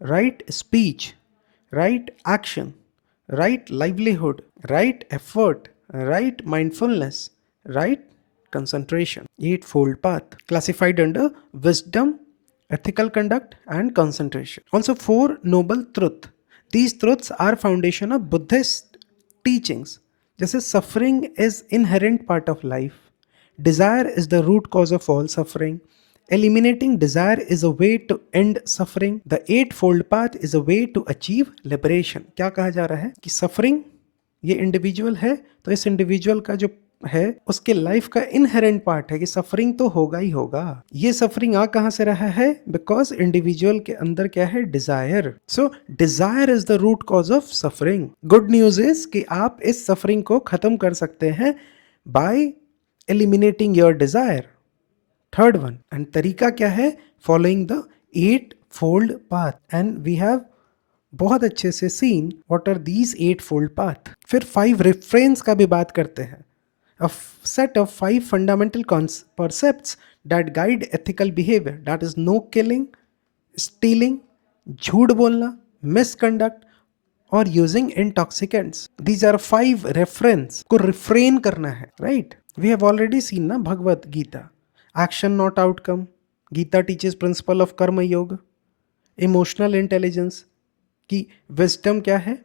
right speech, right action, right livelihood, right effort, right mindfulness, right concentration. Eightfold path classified under wisdom, ethical conduct and concentration. Also 4 noble truth. These truths are foundation of Buddhist teachings. जैसे suffering is inherent part of life, desire is the root cause of all suffering, eliminating desire is a way to end suffering, the eightfold path is a way to achieve liberation. क्या कहा जा रहा है कि suffering ये individual है, तो इस इंडिविजुअल का जो है उसके लाइफ का इनहेरेंट पार्ट है कि सफरिंग तो होगा ही होगा. ये सफरिंग आ कहां से रहा है? बिकॉज इंडिविजुअल के अंदर क्या है? Desire. So desire is the root cause of suffering. Good news is कि आप इस सफरिंग को खत्म कर सकते हैं by eliminating your desire. Third one. And तरीका क्या है? Following the 8-fold path. And we have बहुत अच्छे से seen what are these 8-fold path. फिर 5 रेफरेंस का भी बात करते हैं. A set of 5 fundamental concepts that guide ethical behavior, that is no killing, stealing, झूठ बोलना, misconduct और using intoxicants. These are 5 reference को refrain करना है, right? We have already seen ना Bhagavad Gita. Action not outcome. Gita teaches principle of karma yoga. Emotional intelligence की wisdom क्या है?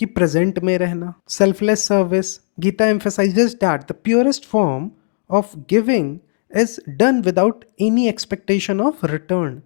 कि प्रेजेंट में रहना. Selfless service. Gita emphasizes that the purest form of giving is done without any expectation of return.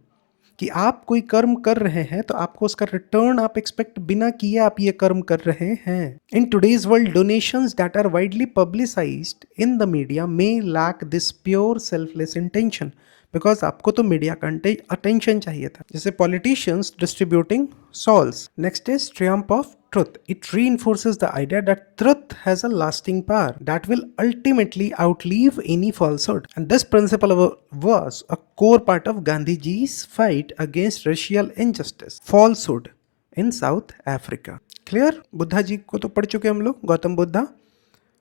कि आप कोई कर्म कर रहे हैं तो आपको उसका रिटर्न आप एक्सपेक्ट बिना किए आप ये कर्म कर रहे हैं. In today's world donations that are widely publicized in the media may lack this pure selfless intention. Because आपको तो मीडिया का अटेंशन चाहिए था. जैसे politicians distributing shawls. Next is triumph of truth. It reinforces the idea that truth has a lasting power that will ultimately outlive any falsehood. And this principle was a core part of Gandhiji's fight against racial injustice, falsehood in South Africa. Clear? Buddha ji को तो पढ़ चुके हम लोग, Gautam Buddha.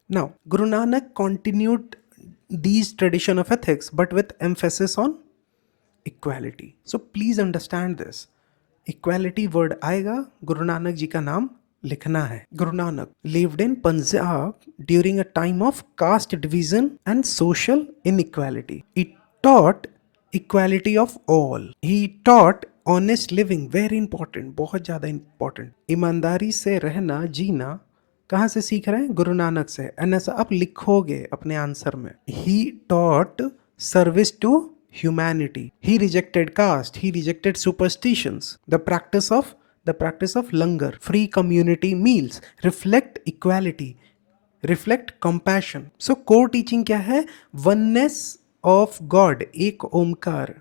Now, Guru Nanak continued these tradition of ethics but with emphasis on equality. So please understand this. Equality word आएगा, गुरु नानक जी का नाम लिखना है. Guru Nanak lived in Punjab during a time of caste division and social inequality. He taught equality of all. He taught honest living, very important, बहुत ज़्यादा important. ईमानदारी से रहना, जीना कहाँ से सीख रहे हैं? गुरु नानक से. एंड ऐसा आप लिखोगे अपने आंसर में. He taught service to humanity. He rejected caste. He rejected superstitions. The practice of langar, free community meals, reflect equality, reflect compassion. So core teaching क्या है? Oneness of God, एक Omkar.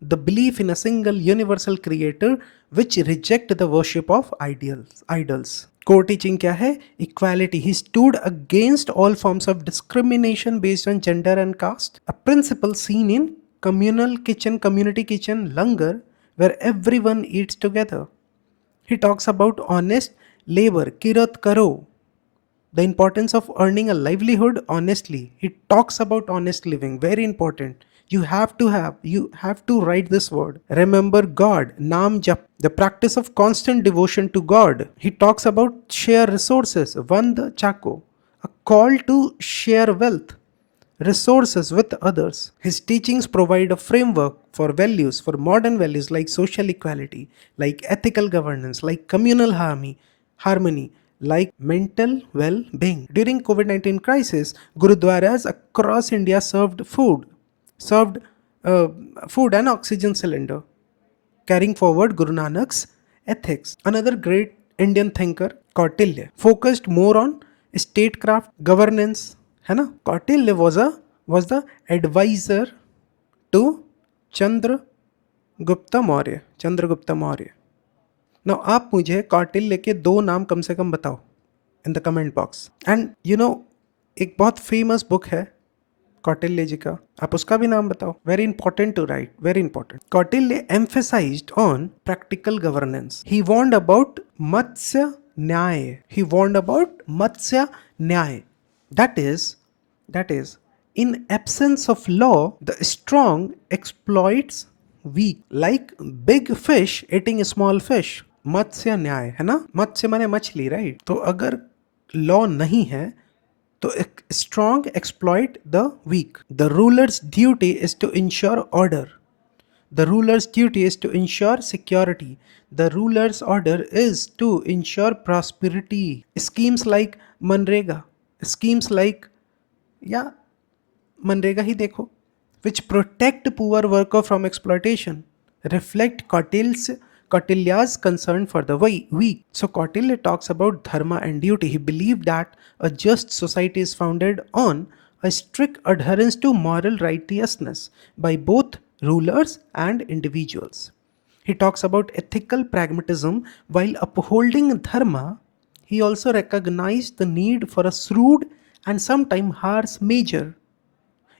The belief in a single universal creator which reject the worship of idols. Core teaching क्या है? Equality. He stood against all forms of discrimination based on gender and caste. A principle seen in communal kitchen, community kitchen, langar, where everyone eats together. He talks about honest labor, kirat karo, the importance of earning a livelihood honestly. He talks about honest living, very important. You have to write this word. Remember God, Naam Jap, the practice of constant devotion to God. He talks about share resources, Vand Chako, a call to share wealth, resources with others. His teachings provide a framework for values, for modern values like social equality, like ethical governance, like communal harmony, like mental well-being. During COVID-19 crisis, gurudwaras across India served food and oxygen cylinder, carrying forward Guru Nanak's ethics. Another great Indian thinker, Kautilya, focused more on statecraft, governance, है ना. Kautilya was the advisor to Chandragupta Maurya. Now आप मुझे कौटिल्य के 2 नाम कम से कम बताओ in the comment box. And you know, एक बहुत famous book है कौटिल्य जी का, आप उसका भी नाम बताओ. Very important to write, very important. Kautilya emphasized on practical governance. He warned about Matsya Nyaya. That is, in absence of law, the strong exploits weak, like big fish eating small fish. मत्स्य न्याय है ना. मत्स्य माने मछली, right. तो अगर law नहीं है तो strong exploit the weak. The ruler's duty is to ensure order. The ruler's duty is to ensure security. The ruler's order is to ensure prosperity. Schemes like Manrega, MNREGA ही देखो, which protect poor worker from exploitation, reflect Kautilya's concern for the weak. So Kautilya talks about dharma and duty. He believed that a just society is founded on a strict adherence to moral righteousness by both rulers and individuals. He talks about ethical pragmatism while upholding dharma. He also recognized the need for a shrewd and sometimes harsh measure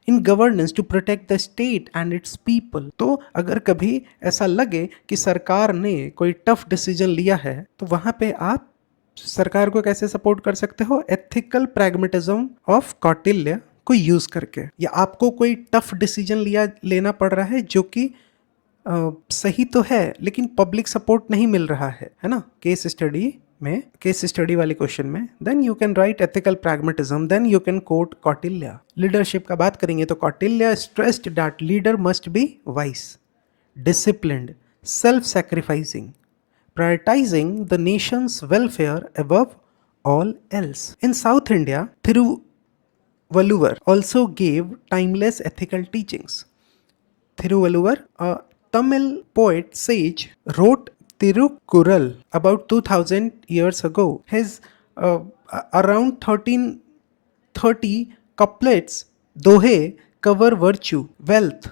in governance to protect the state and its people. तो अगर कभी ऐसा लगे कि सरकार ने कोई tough decision लिया है तो वहां पे आप सरकार को कैसे सपोर्ट कर सकते हो? एथिकल प्रैग्मेटिज्म ऑफ कौटिल्य को यूज करके. या आपको कोई टफ डिसीजन लेना पड़ रहा है जो कि सही तो है लेकिन पब्लिक सपोर्ट नहीं मिल रहा है ना. केस स्टडी वाले क्वेश्चन में then you can write ethical pragmatism, then you can quote Kautilya. Leadership का बात करेंगे तो Kautilya stressed that leader must be wise, disciplined, self sacrificing, prioritizing the nation's welfare above all else. In South India, Thiruvalluvar also gave timeless ethical teachings. Thiruvalluvar, a Tamil poet sage, wrote Tirukkural about 2000 years ago. His around 1330 couplets, dohe, cover virtue, wealth,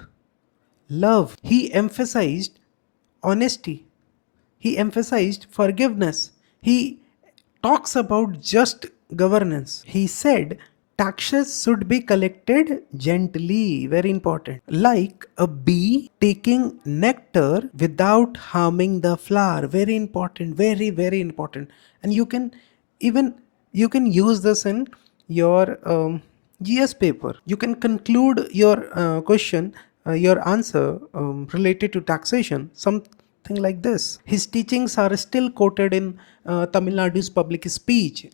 love. He emphasized honesty. He emphasized forgiveness. He talks about just governance. He said taxes should be collected gently, very important, like a bee taking nectar without harming the flower. Very important, very, very important. And you can even you can use this in your GS paper. You can conclude your question, your answer related to taxation, something like this. His teachings are still quoted in Tamil Nadu's public speech.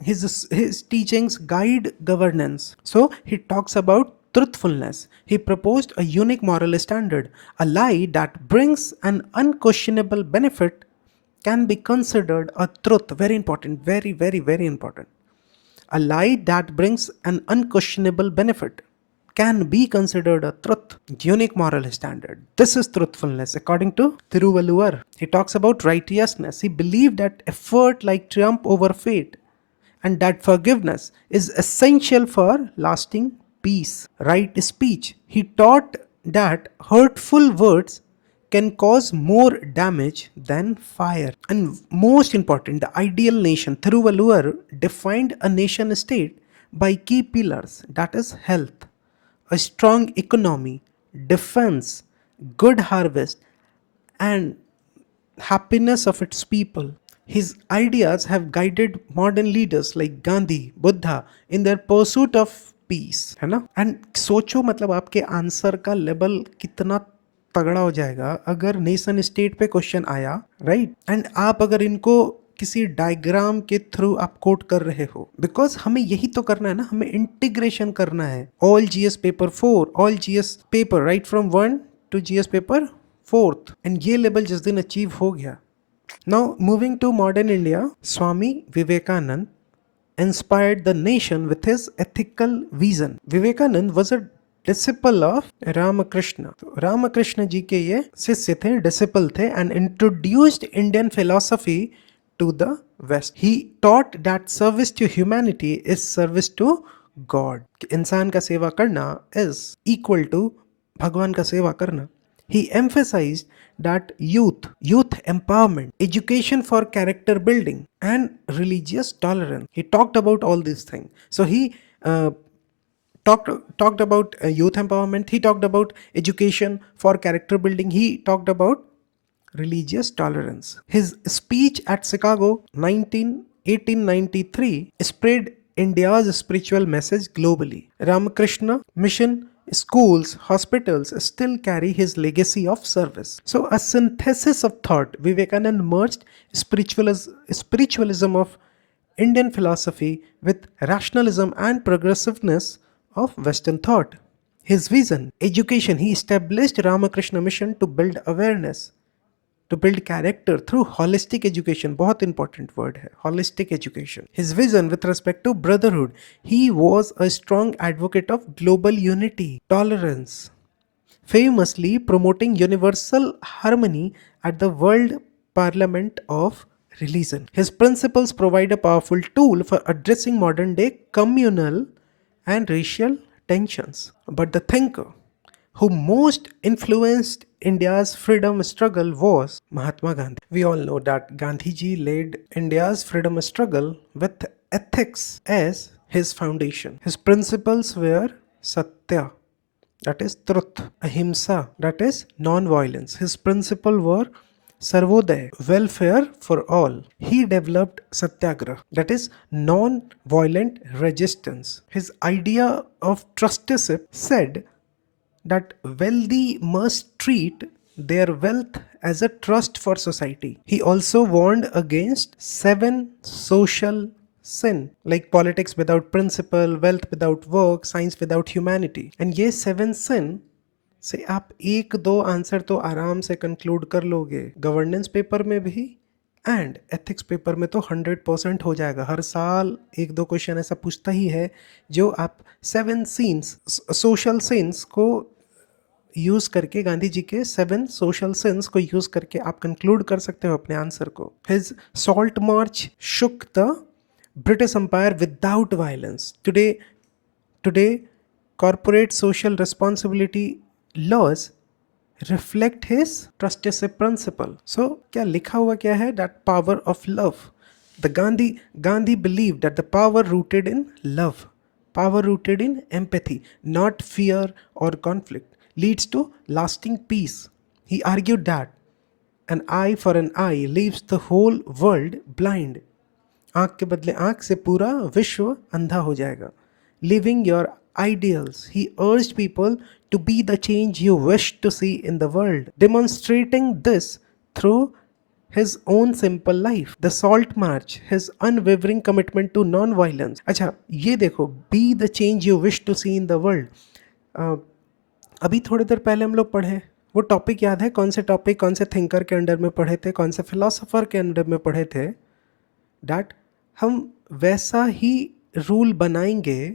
His teachings guide governance. So he talks about truthfulness. He proposed a unique moral standard. A lie that brings an unquestionable benefit can be considered a truth. Very important, very, very, very important. A lie that brings an unquestionable benefit can be considered a truth. Unique moral standard. This is truthfulness according to Thiruvalluvar. He talks about righteousness. He believed that effort like triumph over fate and that forgiveness is essential for lasting peace. Right speech. He taught that hurtful words can cause more damage than fire. And most important, the ideal nation. Thiruvalluvar defined a nation state by key pillars, that is health, a strong economy, defense, good harvest, and happiness of its people. His ideas have guided modern leaders like Gandhi, Buddha in their pursuit of peace, है ना. And सोचो मतलब आपके answer का level कितना तगड़ा हो जाएगा अगर नेशन स्टेट पे क्वेश्चन आया, राइट, एंड आप अगर इनको किसी डायग्राम के थ्रू आप कोट कर रहे हो. बिकॉज हमें यही तो करना है ना, हमें इंटीग्रेशन करना है. All GS paper 4, all GS paper right from 1 to GS paper 4th, and ये लेवल जिस दिन अचीव हो गया. Now moving to modern India, Swami Vivekananda inspired the nation with his ethical vision. Vivekanand was a disciple of Ramakrishna. Ramakrishna ji के ये शिष्य थे, disciple थे, and introduced Indian philosophy to the West. He taught that service to humanity is service to God. इंसान का सेवा करना is equal to भगवान का सेवा करना. He emphasized that youth empowerment, education for character building, and religious tolerance. He talked about all these things. So he talked about youth empowerment. He talked about education for character building. He talked about religious tolerance. His speech at Chicago 1893 spread India's spiritual message globally. Ramakrishna Mission schools, hospitals still carry his legacy of service. So a synthesis of thought, Vivekananda merged spiritualism of Indian philosophy with rationalism and progressiveness of Western thought. His vision, education, he established Ramakrishna Mission to build awareness, to build character through holistic education. बहुत important word है, holistic education. His vision with respect to brotherhood, he was a strong advocate of global unity, tolerance, famously promoting universal harmony at the World Parliament of Religion. His principles provide a powerful tool for addressing modern day communal and racial tensions. But the thinker who most influenced India's freedom struggle was Mahatma Gandhi. We all know that Gandhiji led India's freedom struggle with ethics as his foundation. His principles were Satya, that is truth, Ahimsa, that is non-violence. His principles were Sarvodaya, welfare for all. He developed Satyagraha, that is non-violent resistance. His idea of trusteeship said that wealthy must treat their wealth as a trust for society. He also warned against 7 social sin like politics without principle, wealth without work, science without humanity. And ये 7 sin से आप एक दो answer तो आराम से conclude कर लोगे. गवर्नेंस पेपर में भी एंड एथिक्स पेपर में तो 100% हो जाएगा. हर साल एक दो क्वेश्चन ऐसा पूछता ही है जो आप 7 सीन्स सोशल सिंस को यूज करके, गांधी जी के 7 सोशल सिंस को यूज करके आप कंक्लूड कर सकते हो अपने आंसर को. His salt march shook the British empire without violence. Today corporate social responsibility laws reflect his trusteeship principle. So क्या लिखा हुआ क्या है? That power of love. The Gandhi believed that the power rooted in love, power rooted in empathy, not fear or conflict, leads to lasting peace. He argued that an eye for an eye leaves the whole world blind. आंख के बदले आंख से पूरा विश्व अंधा हो जाएगा. Living your ideals, he urged people to be the change you wish to see in the world, demonstrating this through his own simple life. The Salt March, his unwavering commitment to non-violence. अच्छा ये देखो, be the change you wish to see in the world. अभी थोड़ी देर पहले हम लोग पढ़े, वो टॉपिक याद है? कौन से टॉपिक, कौन से थिंकर के अंडर में पढ़े थे, कौन से फिलोसोफर के अंडर में पढ़े थे? डैट हम वैसा ही रूल बनाएंगे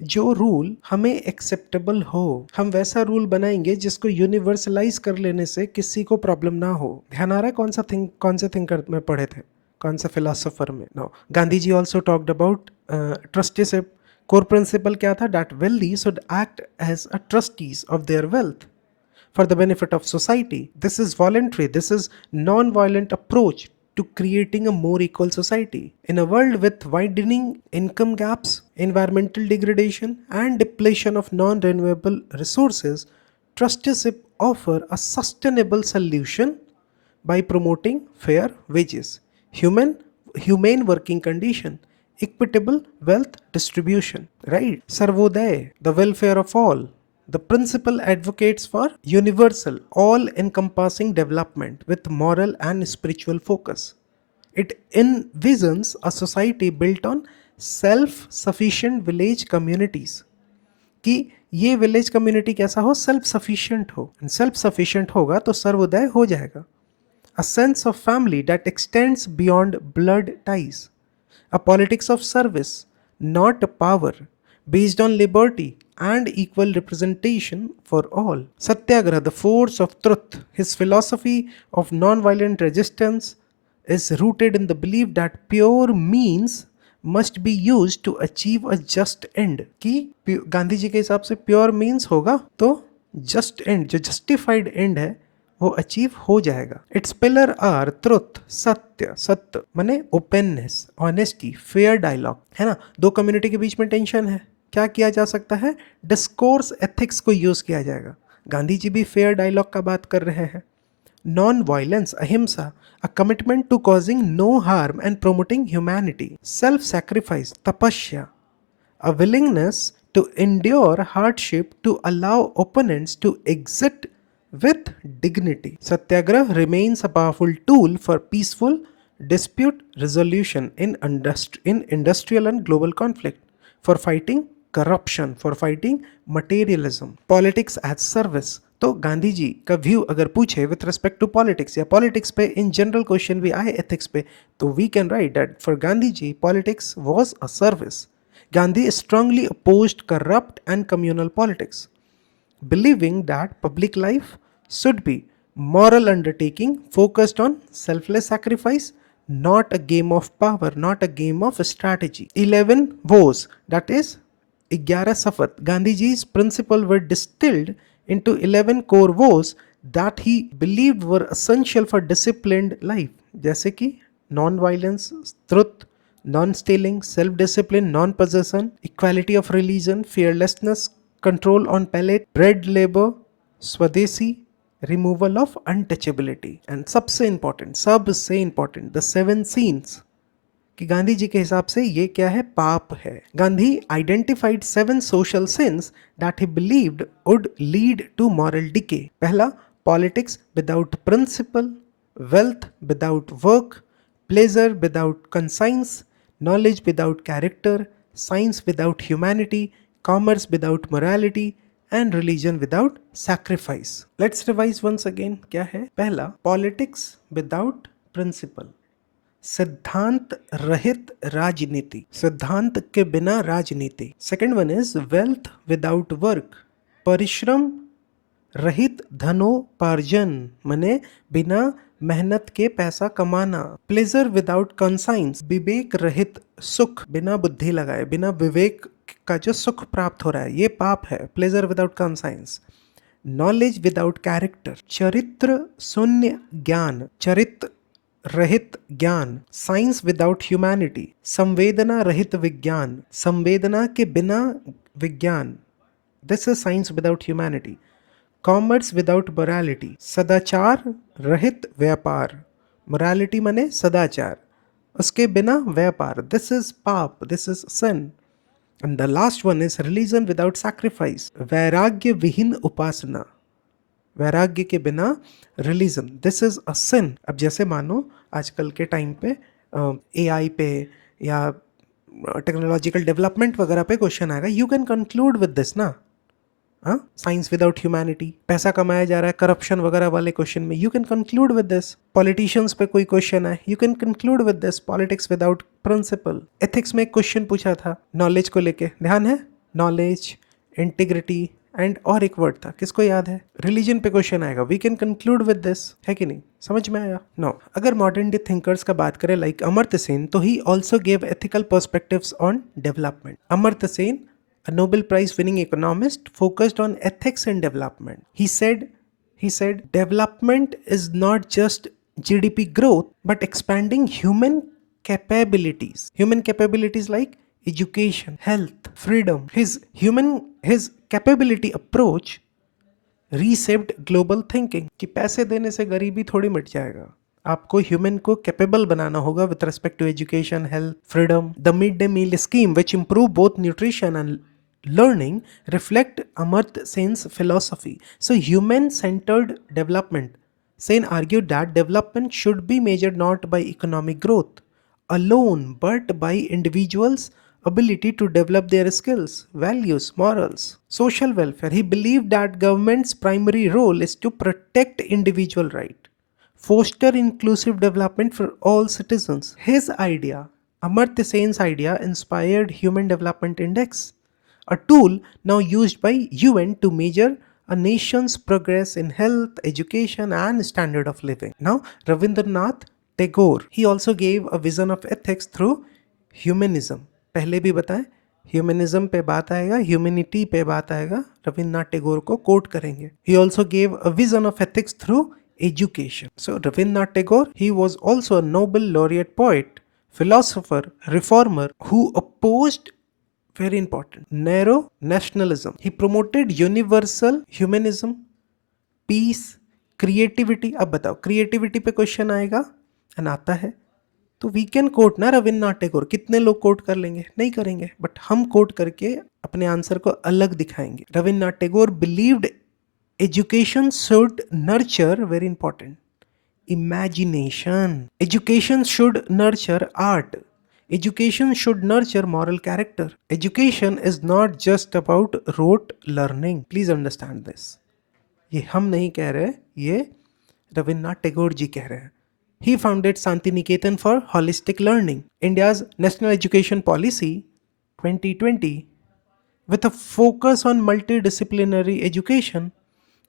जो रूल हमें एक्सेप्टेबल हो. हम वैसा रूल बनाएंगे जिसको यूनिवर्सलाइज कर लेने से किसी को प्रॉब्लम ना हो. ध्यान आ रहा है कौन से थिंकर में पढ़े थे, कौन सा फिलोसोफर में? No. Gandhi ji also talked about trusteeship. Core principle क्या था? That wealthy should act as a trustees of their wealth for the benefit of society. This is voluntary, this is non-violent approach to creating a more equal society. In a world with widening income gaps, environmental degradation and depletion of non-renewable resources, trusteeship offer a sustainable solution by promoting fair wages, humane working condition, equitable wealth distribution, right? Sarvodaya, the welfare of all. The principle advocates for universal, all-encompassing development with moral and spiritual focus. It envisions a society built on self-sufficient village communities. कि ये village community कैसा हो? Self sufficient हो. Self sufficient होगा तो सर्वोदय हो जाएगा. A sense of family that extends beyond blood ties. A politics of service, not power, based on liberty and equal representation for all. Satyagraha, the force of truth. His philosophy of non-violent resistance is rooted in the belief that pure means must be used to achieve a just end. कि गांधी जी के हिसाब से pure means होगा तो just and, जो justified and है वो achieve हो जाएगा. इट्स पिलर आर ट्रुथ, सत्य. सत्य माने ओपननेस, ऑनेस्टी, फेयर डायलॉग, है ना. दो कम्युनिटी के बीच में टेंशन है, क्या किया जा सकता है? डिस्कोर्स एथिक्स को यूज किया जाएगा. गांधी जी भी फेयर डायलॉग का बात कर रहे हैं. Non violence, ahimsa, a commitment to causing no harm and promoting humanity. Self sacrifice, tapasya, a willingness to endure hardship to allow opponents to exit with dignity. Satyagraha remains a powerful tool for peaceful dispute resolution in industrial and global conflict, for fighting corruption, for fighting materialism. Politics as service. तो गांधी जी का view अगर पूछे with respect to politics, या politics पे in general question भी आए ethics पे, तो we can write that for Gandhi ji politics was a service. Gandhi strongly opposed corrupt and communal politics, believing that public life should be moral undertaking focused on selfless sacrifice, not a game of power, not a game of strategy. 11 vows, that is 11 शपथ. Gandhiji's principles were distilled into 11 core vows that he believed were essential for disciplined life, जैसे कि non-violence, truth, non-stealing, self-discipline, non-possession, equality of religion, fearlessness, control on palate, bread labor, swadeshi, removal of untouchability. And सबसे important, the 7 sins. कि गांधी जी के हिसाब से ये क्या है? पाप है. Gandhi identified 7 social sins that he believed would lead to moral decay. पहला, politics without principle, wealth without work, pleasure without conscience, knowledge without character, science without humanity, commerce without morality, and religion without sacrifice. Let's revise once again. क्या है? पहला, politics without principle, सिद्धांत रहित राजनीति, सिद्धांत के बिना राजनीति. Second one is wealth without work, परिश्रम रहित धनोपार्जन, माने बिना मेहनत के पैसा कमाना. प्लेजर विदाउट कंसाइंस, विवेक रहित सुख, बिना बुद्धि लगाए, बिना विवेक का जो सुख प्राप्त हो रहा है, ये पाप है. Pleasure without conscience. Knowledge without character, चरित्र शून्य ज्ञान, चरित्र रहित ज्ञान, साइंस विदाउट ह्यूमैनिटी, संवेदना रहित विज्ञान, संवेदना के बिना विज्ञान, this is science without humanity, commerce without morality, सदाचार रहित व्यापार, मोरालिटी माने सदाचार, उसके बिना व्यापार, दिस इज पाप, this is sin. And the last one is religion without sacrifice, वैराग्य विहीन उपासना, वैराग्य के बिना रिलीजन, दिस इज अ सिन. अब जैसे मानो आजकल के टाइम पे एआई पे या टेक्नोलॉजिकल डेवलपमेंट वगैरह पे क्वेश्चन आएगा, you can conclude with this ना, साइंस विदाउट ह्यूमैनिटी, पैसा कमाया जा रहा है करप्शन वगैरह वाले क्वेश्चन में, you can conclude with this. Politicians पे कोई क्वेश्चन है, you can conclude with this, politics without principle. Ethics में एक क्वेश्चन पूछा था नॉलेज को लेके, ध्यान है, नॉलेज, इंटीग्रिटी एंड और एक वर्ड था, किसको याद है, रिलीजन पे क्वेश्चन आएगा, we can conclude with this, है कि नहीं, समझ में आया. नो, अगर मॉडर्न डे थिंकर्स का बात करें लाइक अमर्त्य सेन, तो he also gave ethical perspectives on development. Amartya Sen, a Nobel Prize winning economist, focused on ethics and development. He said development is not just GDP growth but expanding human capabilities. Human capabilities like education, health, freedom. His capability approach reshaped global thinking कि पैसे देने से गरीबी थोड़ी मिट जाएगा, आपको human को कैपेबल बनाना होगा with respect to education, health, freedom. The mid day meal scheme which improve both nutrition and learning reflect Amartya Sen's philosophy. So human-centered development. Sen argued that development should be measured not by economic growth alone, but by individuals' ability to develop their skills, values, morals, social welfare. He believed that government's primary role is to protect individual right, foster inclusive development for all citizens. His idea, Amartya Sen's idea, inspired Human Development Index, a tool now used by UN to measure a nation's progress in health, education and standard of living. Now, Rabindranath Tagore, he also gave a vision of ethics through humanism. पहले भी बताएं, humanism पे बात आएगा, humanity पे बात आएगा, रविन्द्रनाथ टैगोर को कोट करेंगे. He also gave a vision of ethics through education. So Rabindranath Tagore, he was also a Nobel laureate poet, philosopher, reformer who opposed, very important, narrow nationalism. He promoted universal humanism, peace, creativity. अब बताओ creativity पे question आएगा and आता है तो we can coat ना रविन्द्रनाथ टैगोर. कितने लोग कोट कर लेंगे, नहीं करेंगे, बट हम कोट करके अपने आंसर को अलग दिखाएंगे. Rabindranath Tagore believed education should nurture, very important, imagination. Education should nurture art. Education should nurture moral character. Education is not just about rote learning. Please understand this. ये हम नहीं कह रहे, ये रविन्द्रनाथ टैगोर जी कह रहे हैं. He founded Santiniketan for holistic learning. India's National Education Policy 2020, with a focus on multidisciplinary education,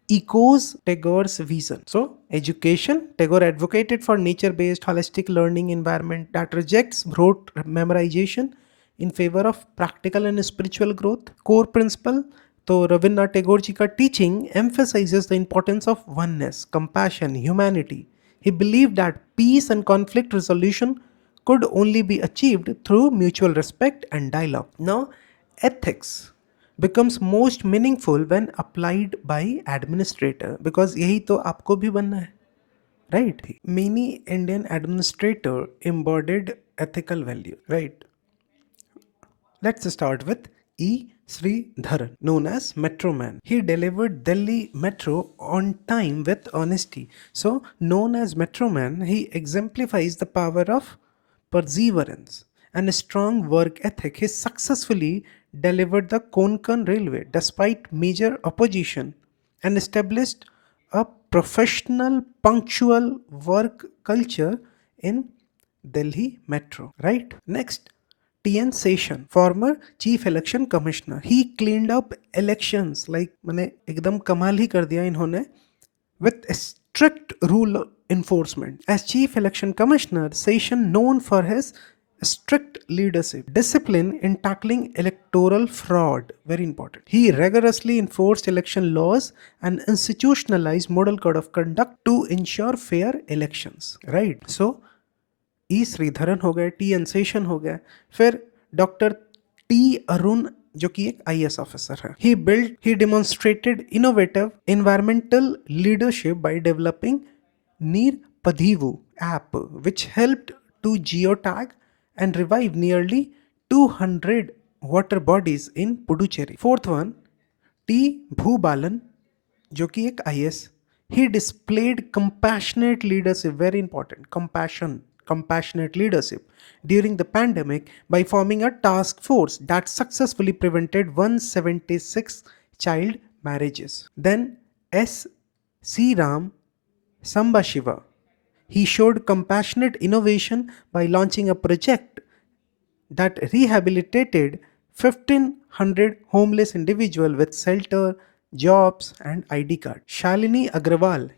echoes Tagore's vision. So, education, Tagore advocated for nature-based holistic learning environment that rejects rote memorization in favor of practical and spiritual growth. Core principle, तो रविन्द्रनाथ टैगोर जी का teaching emphasizes the importance of oneness, compassion, humanity. He believed that peace and conflict resolution could only be achieved through mutual respect and dialogue. Now, ethics becomes most meaningful when applied by administrator, because यही तो आपको भी बनना है, right? Many Indian administrator embodied ethical value, right? Let's start with E. Sridharan, known as Metro Man. He delivered Delhi Metro on time with honesty. So, known as Metro Man, he exemplifies the power of perseverance and a strong work ethic. He successfully delivered the Konkan Railway despite major opposition and established a professional, punctual work culture in Delhi Metro. Right? Next, T.N. Seshan, former Chief Election Commissioner. He cleaned up elections, like मैंने एकदम कमाल ही कर दिया इन्होंने, with strict rule enforcement. As Chief Election Commissioner, Seshan known for his strict leadership, discipline in tackling electoral fraud, very important. He rigorously enforced election laws and institutionalized model code of conduct to ensure fair elections. Right. So ई श्रीधरन हो गए, T N Seshan हो गए, फिर doctor T Arun जो कि एक IAS officer है. He demonstrated innovative environmental leadership by developing Neer Padhivu app which helped to geotag and revive nearly 200 water bodies in Puducherry. Fourth one, T. Bhubalan, जो कि एक IS. He displayed compassionate leadership, very important, compassionate leadership during the pandemic by forming a task force that successfully prevented 176 child marriages. Then S. C. Ram Sambashiva. He showed compassionate innovation by launching a project that rehabilitated 1500 homeless individuals with shelter, jobs and ID card. Shalini Agrawal,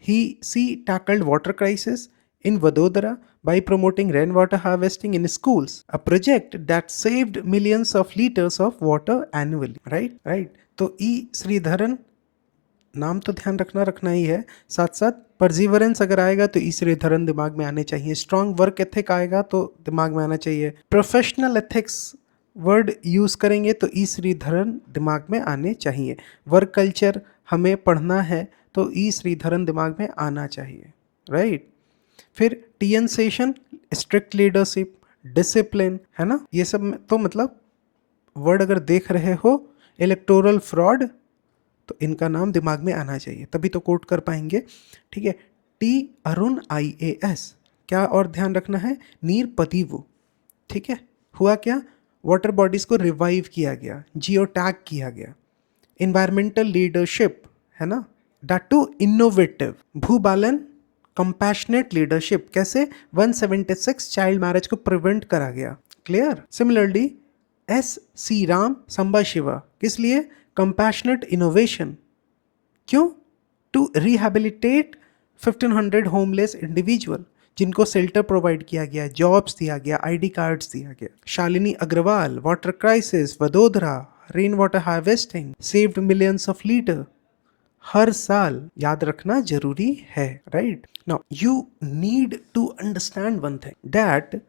she tackled water crisis in Vadodara by promoting rainwater harvesting in schools, a project that saved millions of liters of water annually. Right. तो ई श्रीधरन नाम तो ध्यान रखना ही है, साथ साथ परजीवरेंस अगर आएगा तो ई श्रीधरन दिमाग में आने चाहिए. स्ट्रॉन्ग वर्क एथिक आएगा तो दिमाग में आना चाहिए. प्रोफेशनल एथिक्स वर्ड यूज करेंगे तो ई श्रीधरन दिमाग में आने चाहिए. वर्क कल्चर हमें पढ़ना है तो ई श्रीधरन दिमाग में आना चाहिए. राइट. फिर TN Seshan strict leadership, discipline, है ना. ये सब तो मतलब वर्ड अगर देख रहे हो, इलेक्टोरल फ्रॉड, तो इनका नाम दिमाग में आना चाहिए, तभी तो कोट कर पाएंगे. ठीक है. T Arun IAS. क्या और ध्यान रखना है, नीर पतिवु. ठीक है. हुआ क्या, वाटर बॉडीज को रिवाइव किया गया, जियो टैग किया गया. इन्वायरमेंटल लीडरशिप, है ना, that to innovative. Bhubalan compassionate leadership, कैसे 176 चाइल्ड मैरिज को प्रिवेंट करा गया. Clear. Similarly S. C. Ram Sambasiva, किस लिए, कंपैशनेट इनोवेशन. क्यों, टू रिहैबिलिटेट 1500 होमलेस इंडिविजुअल, जिनको शेल्टर प्रोवाइड किया गया, जॉब्स दिया गया, ID कार्ड्स दिया गया. Shalini Agarwal, water crisis Vadodara, rain water harvesting, saved millions of litre. हर साल याद रखना जरूरी है. Right. Now you need to understand one thing, that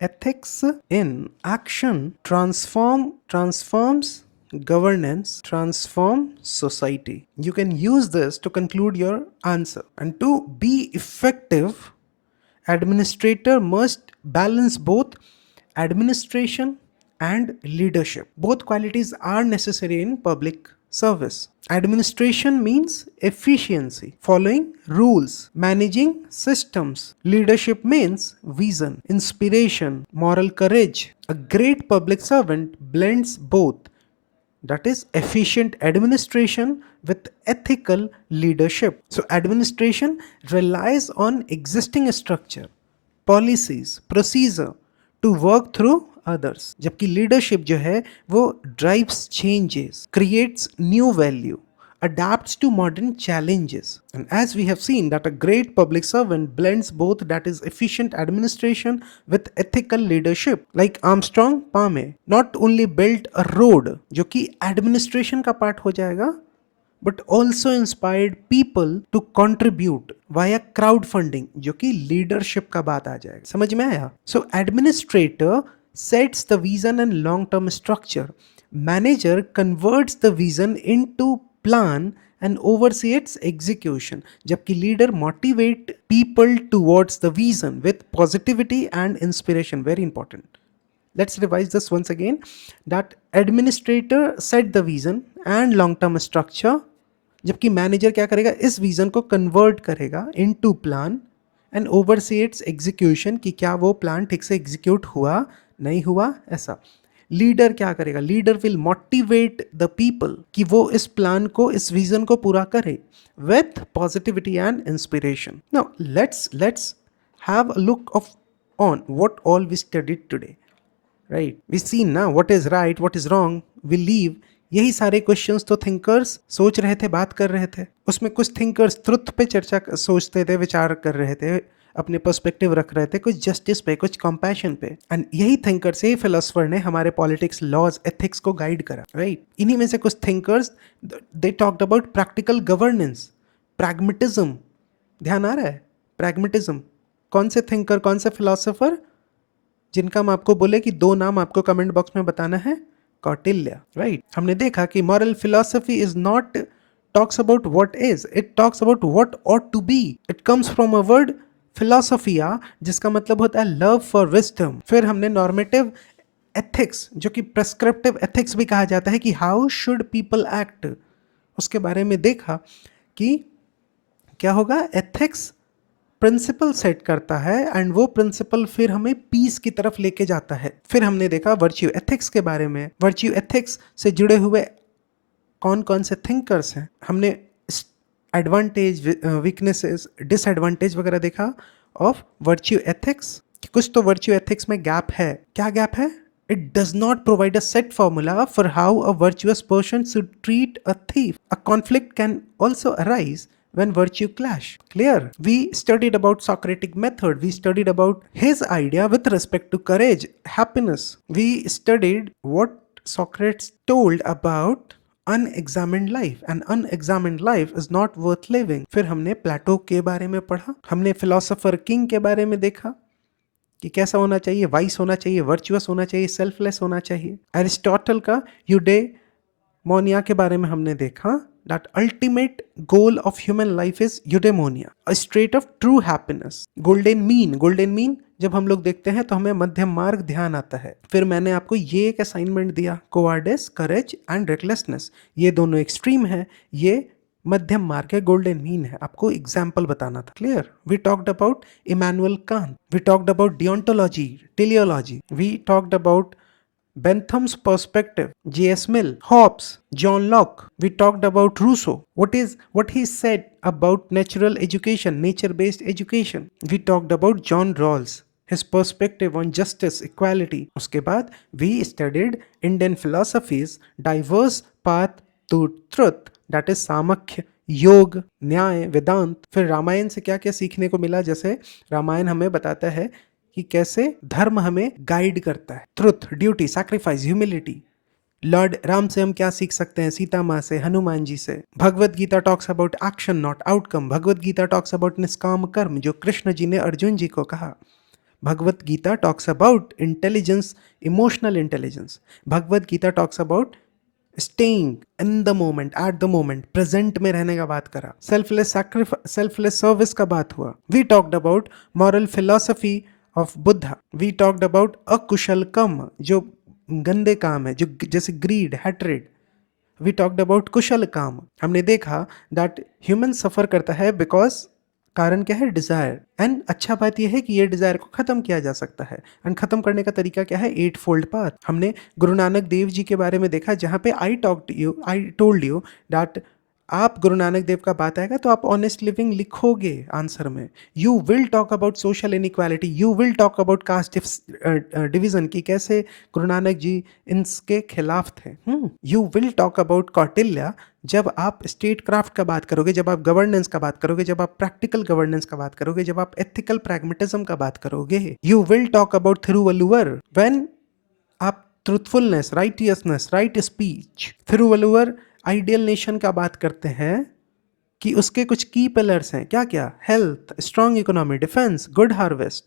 ethics in action transforms governance, transform society. You can use this to conclude your answer. And to be effective, administrator must balance both administration and leadership. Both qualities are necessary in public service. Administration means efficiency, following rules, managing systems. Leadership means vision, inspiration, moral courage. A great public servant blends both, that is efficient administration with ethical leadership. So administration relies on existing structure, policies, procedure to work through others, जबकि leadership जो है वो drives changes, creates new value, adapts to modern challenges. And as we have seen that a great public servant blends both, that is efficient administration with ethical leadership. Like Armstrong Palme not only built a road जो कि administration का part हो जाएगा, but also inspired people to contribute via crowdfunding जो कि leadership का बात आ जाएगा. समझ में आया? So administrator sets the vision and long-term structure. Manager converts the vision into plan and oversee its execution. जबकि leader motivate people towards the vision with positivity and inspiration. Very important. Let's revise this once again. That administrator set the vision and long-term structure, जबकि manager क्या करेगा, इस vision को convert करेगा into plan and oversee its execution, कि क्या वो plan ठीक से execute हुआ नहीं हुआ, ऐसा. लीडर क्या करेगा, leader will motivate the people कि वो इस प्लान को, इस विजन को पूरा करे with positivity and inspiration. Now let's have a look of on what all we studied today. Right, we seen ना what is right, what is wrong, we leave. यही सारे क्वेश्चंस तो थिंकर्स सोच रहे थे, बात कर रहे थे. उसमें कुछ थिंकर्स ट्रुथ पे चर्चा सोचते थे, विचार कर रहे थे, अपने पर्सपेक्टिव रख रहे थे, कुछ जस्टिस पे, कुछ कंपैशन पे. एंड यही थिंकर से फिलोसफर ने हमारे पॉलिटिक्स, लॉज, एथिक्स को गाइड करा. राइट. इन्हीं में से कुछ thinkers they talked about practical governance, pragmatism. ध्यान आ रहा है? प्रैग्मेटिज्म कौन से थिंकर, कौन से फिलोसोफर जिनका हम आपको बोले कि 2 नाम आपको कमेंट बॉक्स में बताना है? कौटिल्य, राइट। हमने देखा कि moral philosophy is not talks about what is, it talks about what ought to be. It comes from a word philosophia, जिसका मतलब होता है लव फॉर विजडम। फिर हमने नॉर्मेटिव एथिक्स, जो कि प्रेस्क्रिप्टिव एथिक्स भी कहा जाता है, कि हाउ शुड पीपल एक्ट, उसके बारे में देखा कि क्या होगा, एथिक्स प्रिंसिपल सेट करता है एंड वो प्रिंसिपल फिर हमें पीस की तरफ लेके जाता है। फिर हमने देखा वर्च्यू एथिक्स के बारे में, वर्च्यू एथिक्स से जुड़े हुए कौन कौन से थिंकर्स हैं। हमने एडवांटेज, वीकनेसेस, डिसएडवांटेज वगैरह देखा ऑफ वर्च्यू एथिक्स। कुछ तो वर्च्यू एथिक्स में गैप है। क्या गैप है? It does not provide a set formula for how a virtuous person should treat a thief. A conflict can also arise when virtue clash. Clear? We studied about Socratic method. We studied about his idea with respect to courage, happiness. We studied what Socrates told about unexamined life, and unexamined life is not worth living. फिर हमने प्लेटो के बारे में पढ़ा, हमने philosopher king के बारे में देखा कि कैसा होना चाहिए, वाइस होना चाहिए, वर्चुअस होना चाहिए, सेल्फलेस होना चाहिए। एरिस्टोटल का यूडेमोनिया के बारे में हमने देखा, that ultimate goal of human life is eudaimonia, a state of true happiness. Golden mean, golden mean जब हम लोग देखते हैं तो हमें मध्यम मार्ग ध्यान आता है। फिर मैंने आपको ये एक असाइनमेंट दिया, कोवार्डिस, करेज एंड रेकलेसनेस, ये दोनों एक्सट्रीम है, ये मध्यम मार्ग है, गोल्डन मीन है, आपको एग्जाम्पल बताना था। Clear? We talked about Immanuel Kant, we talked about deontology, teleology, we talked about Bentham's perspective, J.S. Mill, Hobbes, John Locke. We talked about Rousseau. What he said about natural education, nature-based education. We talked about John Rawls, his perspective on justice, equality. उसके बाद we studied Indian philosophy's diverse path to truth, that is सामख्य, योग, न्याय, वेदांत। फिर रामायण से क्या क्या सीखने को मिला, जैसे रामायण हमें बताता है कि कैसे धर्म हमें गाइड करता है, truth, duty, sacrifice, humility. Lord Ram से हम क्या सीख सकते हैं, सीता माँ से, हनुमान जी से। Bhagavad Gita talks about action not outcome. Bhagavad Gita talks about nishkam karma, जो कृष्ण जी ने अर्जुन जी को कहा। Bhagavad Gita talks about intelligence, emotional intelligence. Bhagavad Gita talks about staying in the moment, at the moment, present में रहने का बात करा। सेल्फलेस सेल्फलेस सर्विस का बात हुआ। We talked about moral philosophy of Buddha. We talked about akushal karma, जो गंदे काम है, जो जैसे greed, hatred. We talked about kushal kaam. हमने देखा दैट ह्यूमन सफर करता है बिकॉज कारण क्या है, डिजायर। एंड अच्छा बात यह है कि ये डिजायर को खत्म किया जा सकता है, एंड खत्म करने का तरीका क्या है, 8 फोल्ड पाथ। हमने गुरु नानक देव जी के बारे में देखा, जहां पे आई टोल्ड यू दैट आप गुरु नानक देव का बात आएगा तो आप ऑनेस्ट लिविंग लिखोगे आंसर में। You will talk about social inequality, you will talk about cast division, की कैसे गुरु नानक जी इनके खिलाफ थे। You will talk about Kautilya, जब आप स्टेट क्राफ्ट का बात करोगे, जब आप गवर्नेंस का बात करोगे, जब आप प्रैक्टिकल गवर्नेंस का बात करोगे, जब आप एथिकल प्रैग्मेटिज्म का बात करोगे। You will talk about Thiruvalluvar, when आप truthfulness, righteousness, right speech. Thiruvalluvar ideal nation का बात करते हैं कि उसके कुछ की पिलर्स हैं, क्या क्या, health, strong economy, defence, good harvest,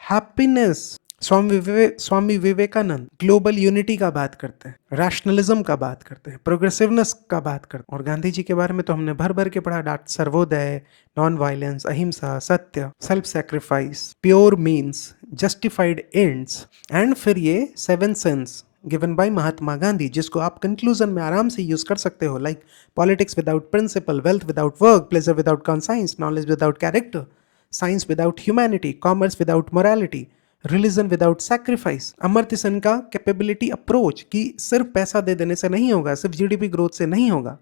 happiness. Swami Vivekananda global unity का बात करते हैं, रैशनलिज्म का बात करते हैं, प्रोग्रेसिवनेस का बात करते हैं। और गांधी जी के बारे में तो हमने भर भर के पढ़ा, डाट सर्वोदय, नॉन वायलेंस, अहिंसा, सत्य, self sacrifice, pure means, justified ends, and फिर ये 7 sense given by Mahatma Gandhi, जिसको आप कंक्लूजन में आराम से यूज कर सकते हो, like politics without principle, wealth without work, pleasure without conscience, knowledge without character, science without humanity, commerce without morality, religion without sacrifice. Amartya Sen का कैपेबिलिटी अप्रोच, कि सिर्फ पैसा दे देने से नहीं होगा, सिर्फ जीडीपी ग्रोथ से नहीं होगा,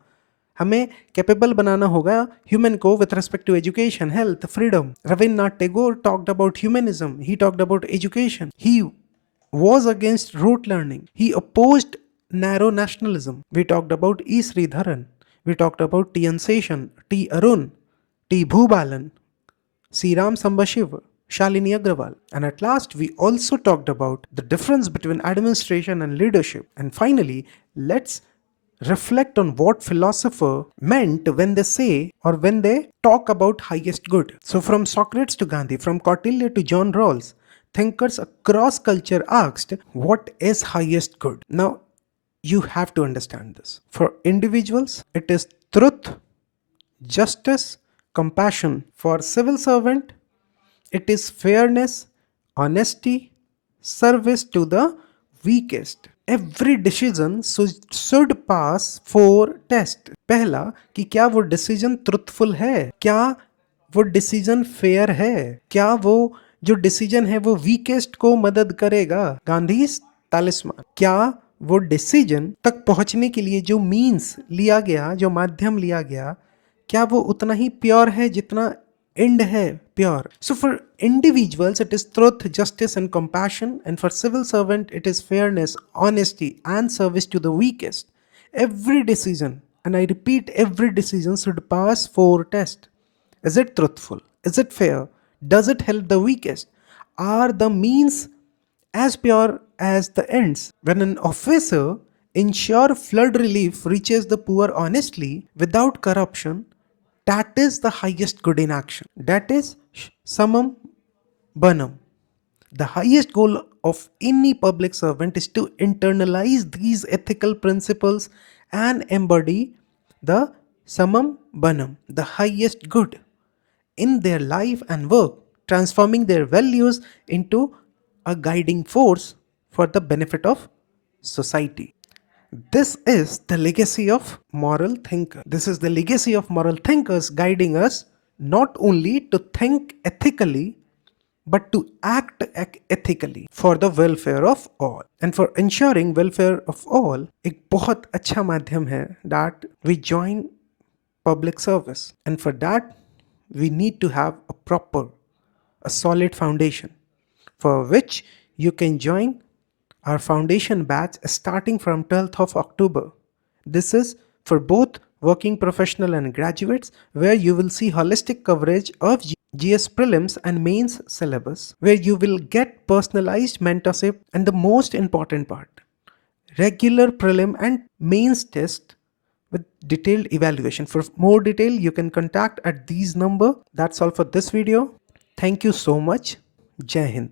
हमें कैपेबल बनाना होगा ह्यूमन को with respect to education, health, freedom. Rabindranath Tagore talked about humanism, he talked about education, he was against rote learning, he opposed narrow nationalism. We talked about E. Sridharan, we talked about T. N. Seshan, T. Arun, T. Bhubalan, C. Ram Sambashiv, Shalini Agrawal, and at last we also talked about the difference between administration and leadership. And finally, let's reflect on what philosopher meant when they say or when they talk about highest good. So from Socrates to Gandhi, from Kautilya to John Rawls, thinkers across culture asked, what is highest good? Now, you have to understand this. For individuals, it is truth, justice, compassion. For civil servant, it is fairness, honesty, service to the weakest. Every decision should pass four test. पहला कि क्या वो decision truthful है, क्या वो decision fair है, क्या वो जो डिसीजन है वो वीकेस्ट को मदद करेगा, गांधी तालिस्मान, क्या वो डिसीजन तक पहुंचने के लिए जो मीन्स लिया गया, जो माध्यम लिया गया, क्या वो उतना ही प्योर है जितना एंड है pure. So for individuals it is truth, justice and compassion, and for civil servant it is fairness, honesty and service to the weakest. Every decision, and I repeat, every decision should pass four tests. Is it truthful? Is it fair? Does it help the weakest? Are the means as pure as the ends? When an officer ensure flood relief reaches the poor honestly without corruption, that is the highest good in action. That is summum bonum. The highest goal of any public servant is to internalize these ethical principles and embody the summum bonum, the highest good, in their life and work, transforming their values into a guiding force for the benefit of society. This is the legacy of moral thinkers. This is the legacy of moral thinkers guiding us not only to think ethically but to act ethically for the welfare of all. And for ensuring welfare of all, एक बहुत अच्छा माध्यम है that we join public service. And for that, we need to have a solid foundation for which you can join our foundation batch starting from 12th of October. This is for both working professional and graduates, where you will see holistic coverage of GS prelims and mains syllabus, where you will get personalized mentorship, and the most important part, regular prelim and mains test with detailed evaluation. For more detail, you can contact at these number. That's all for this video. Thank you so much. Jai Hind.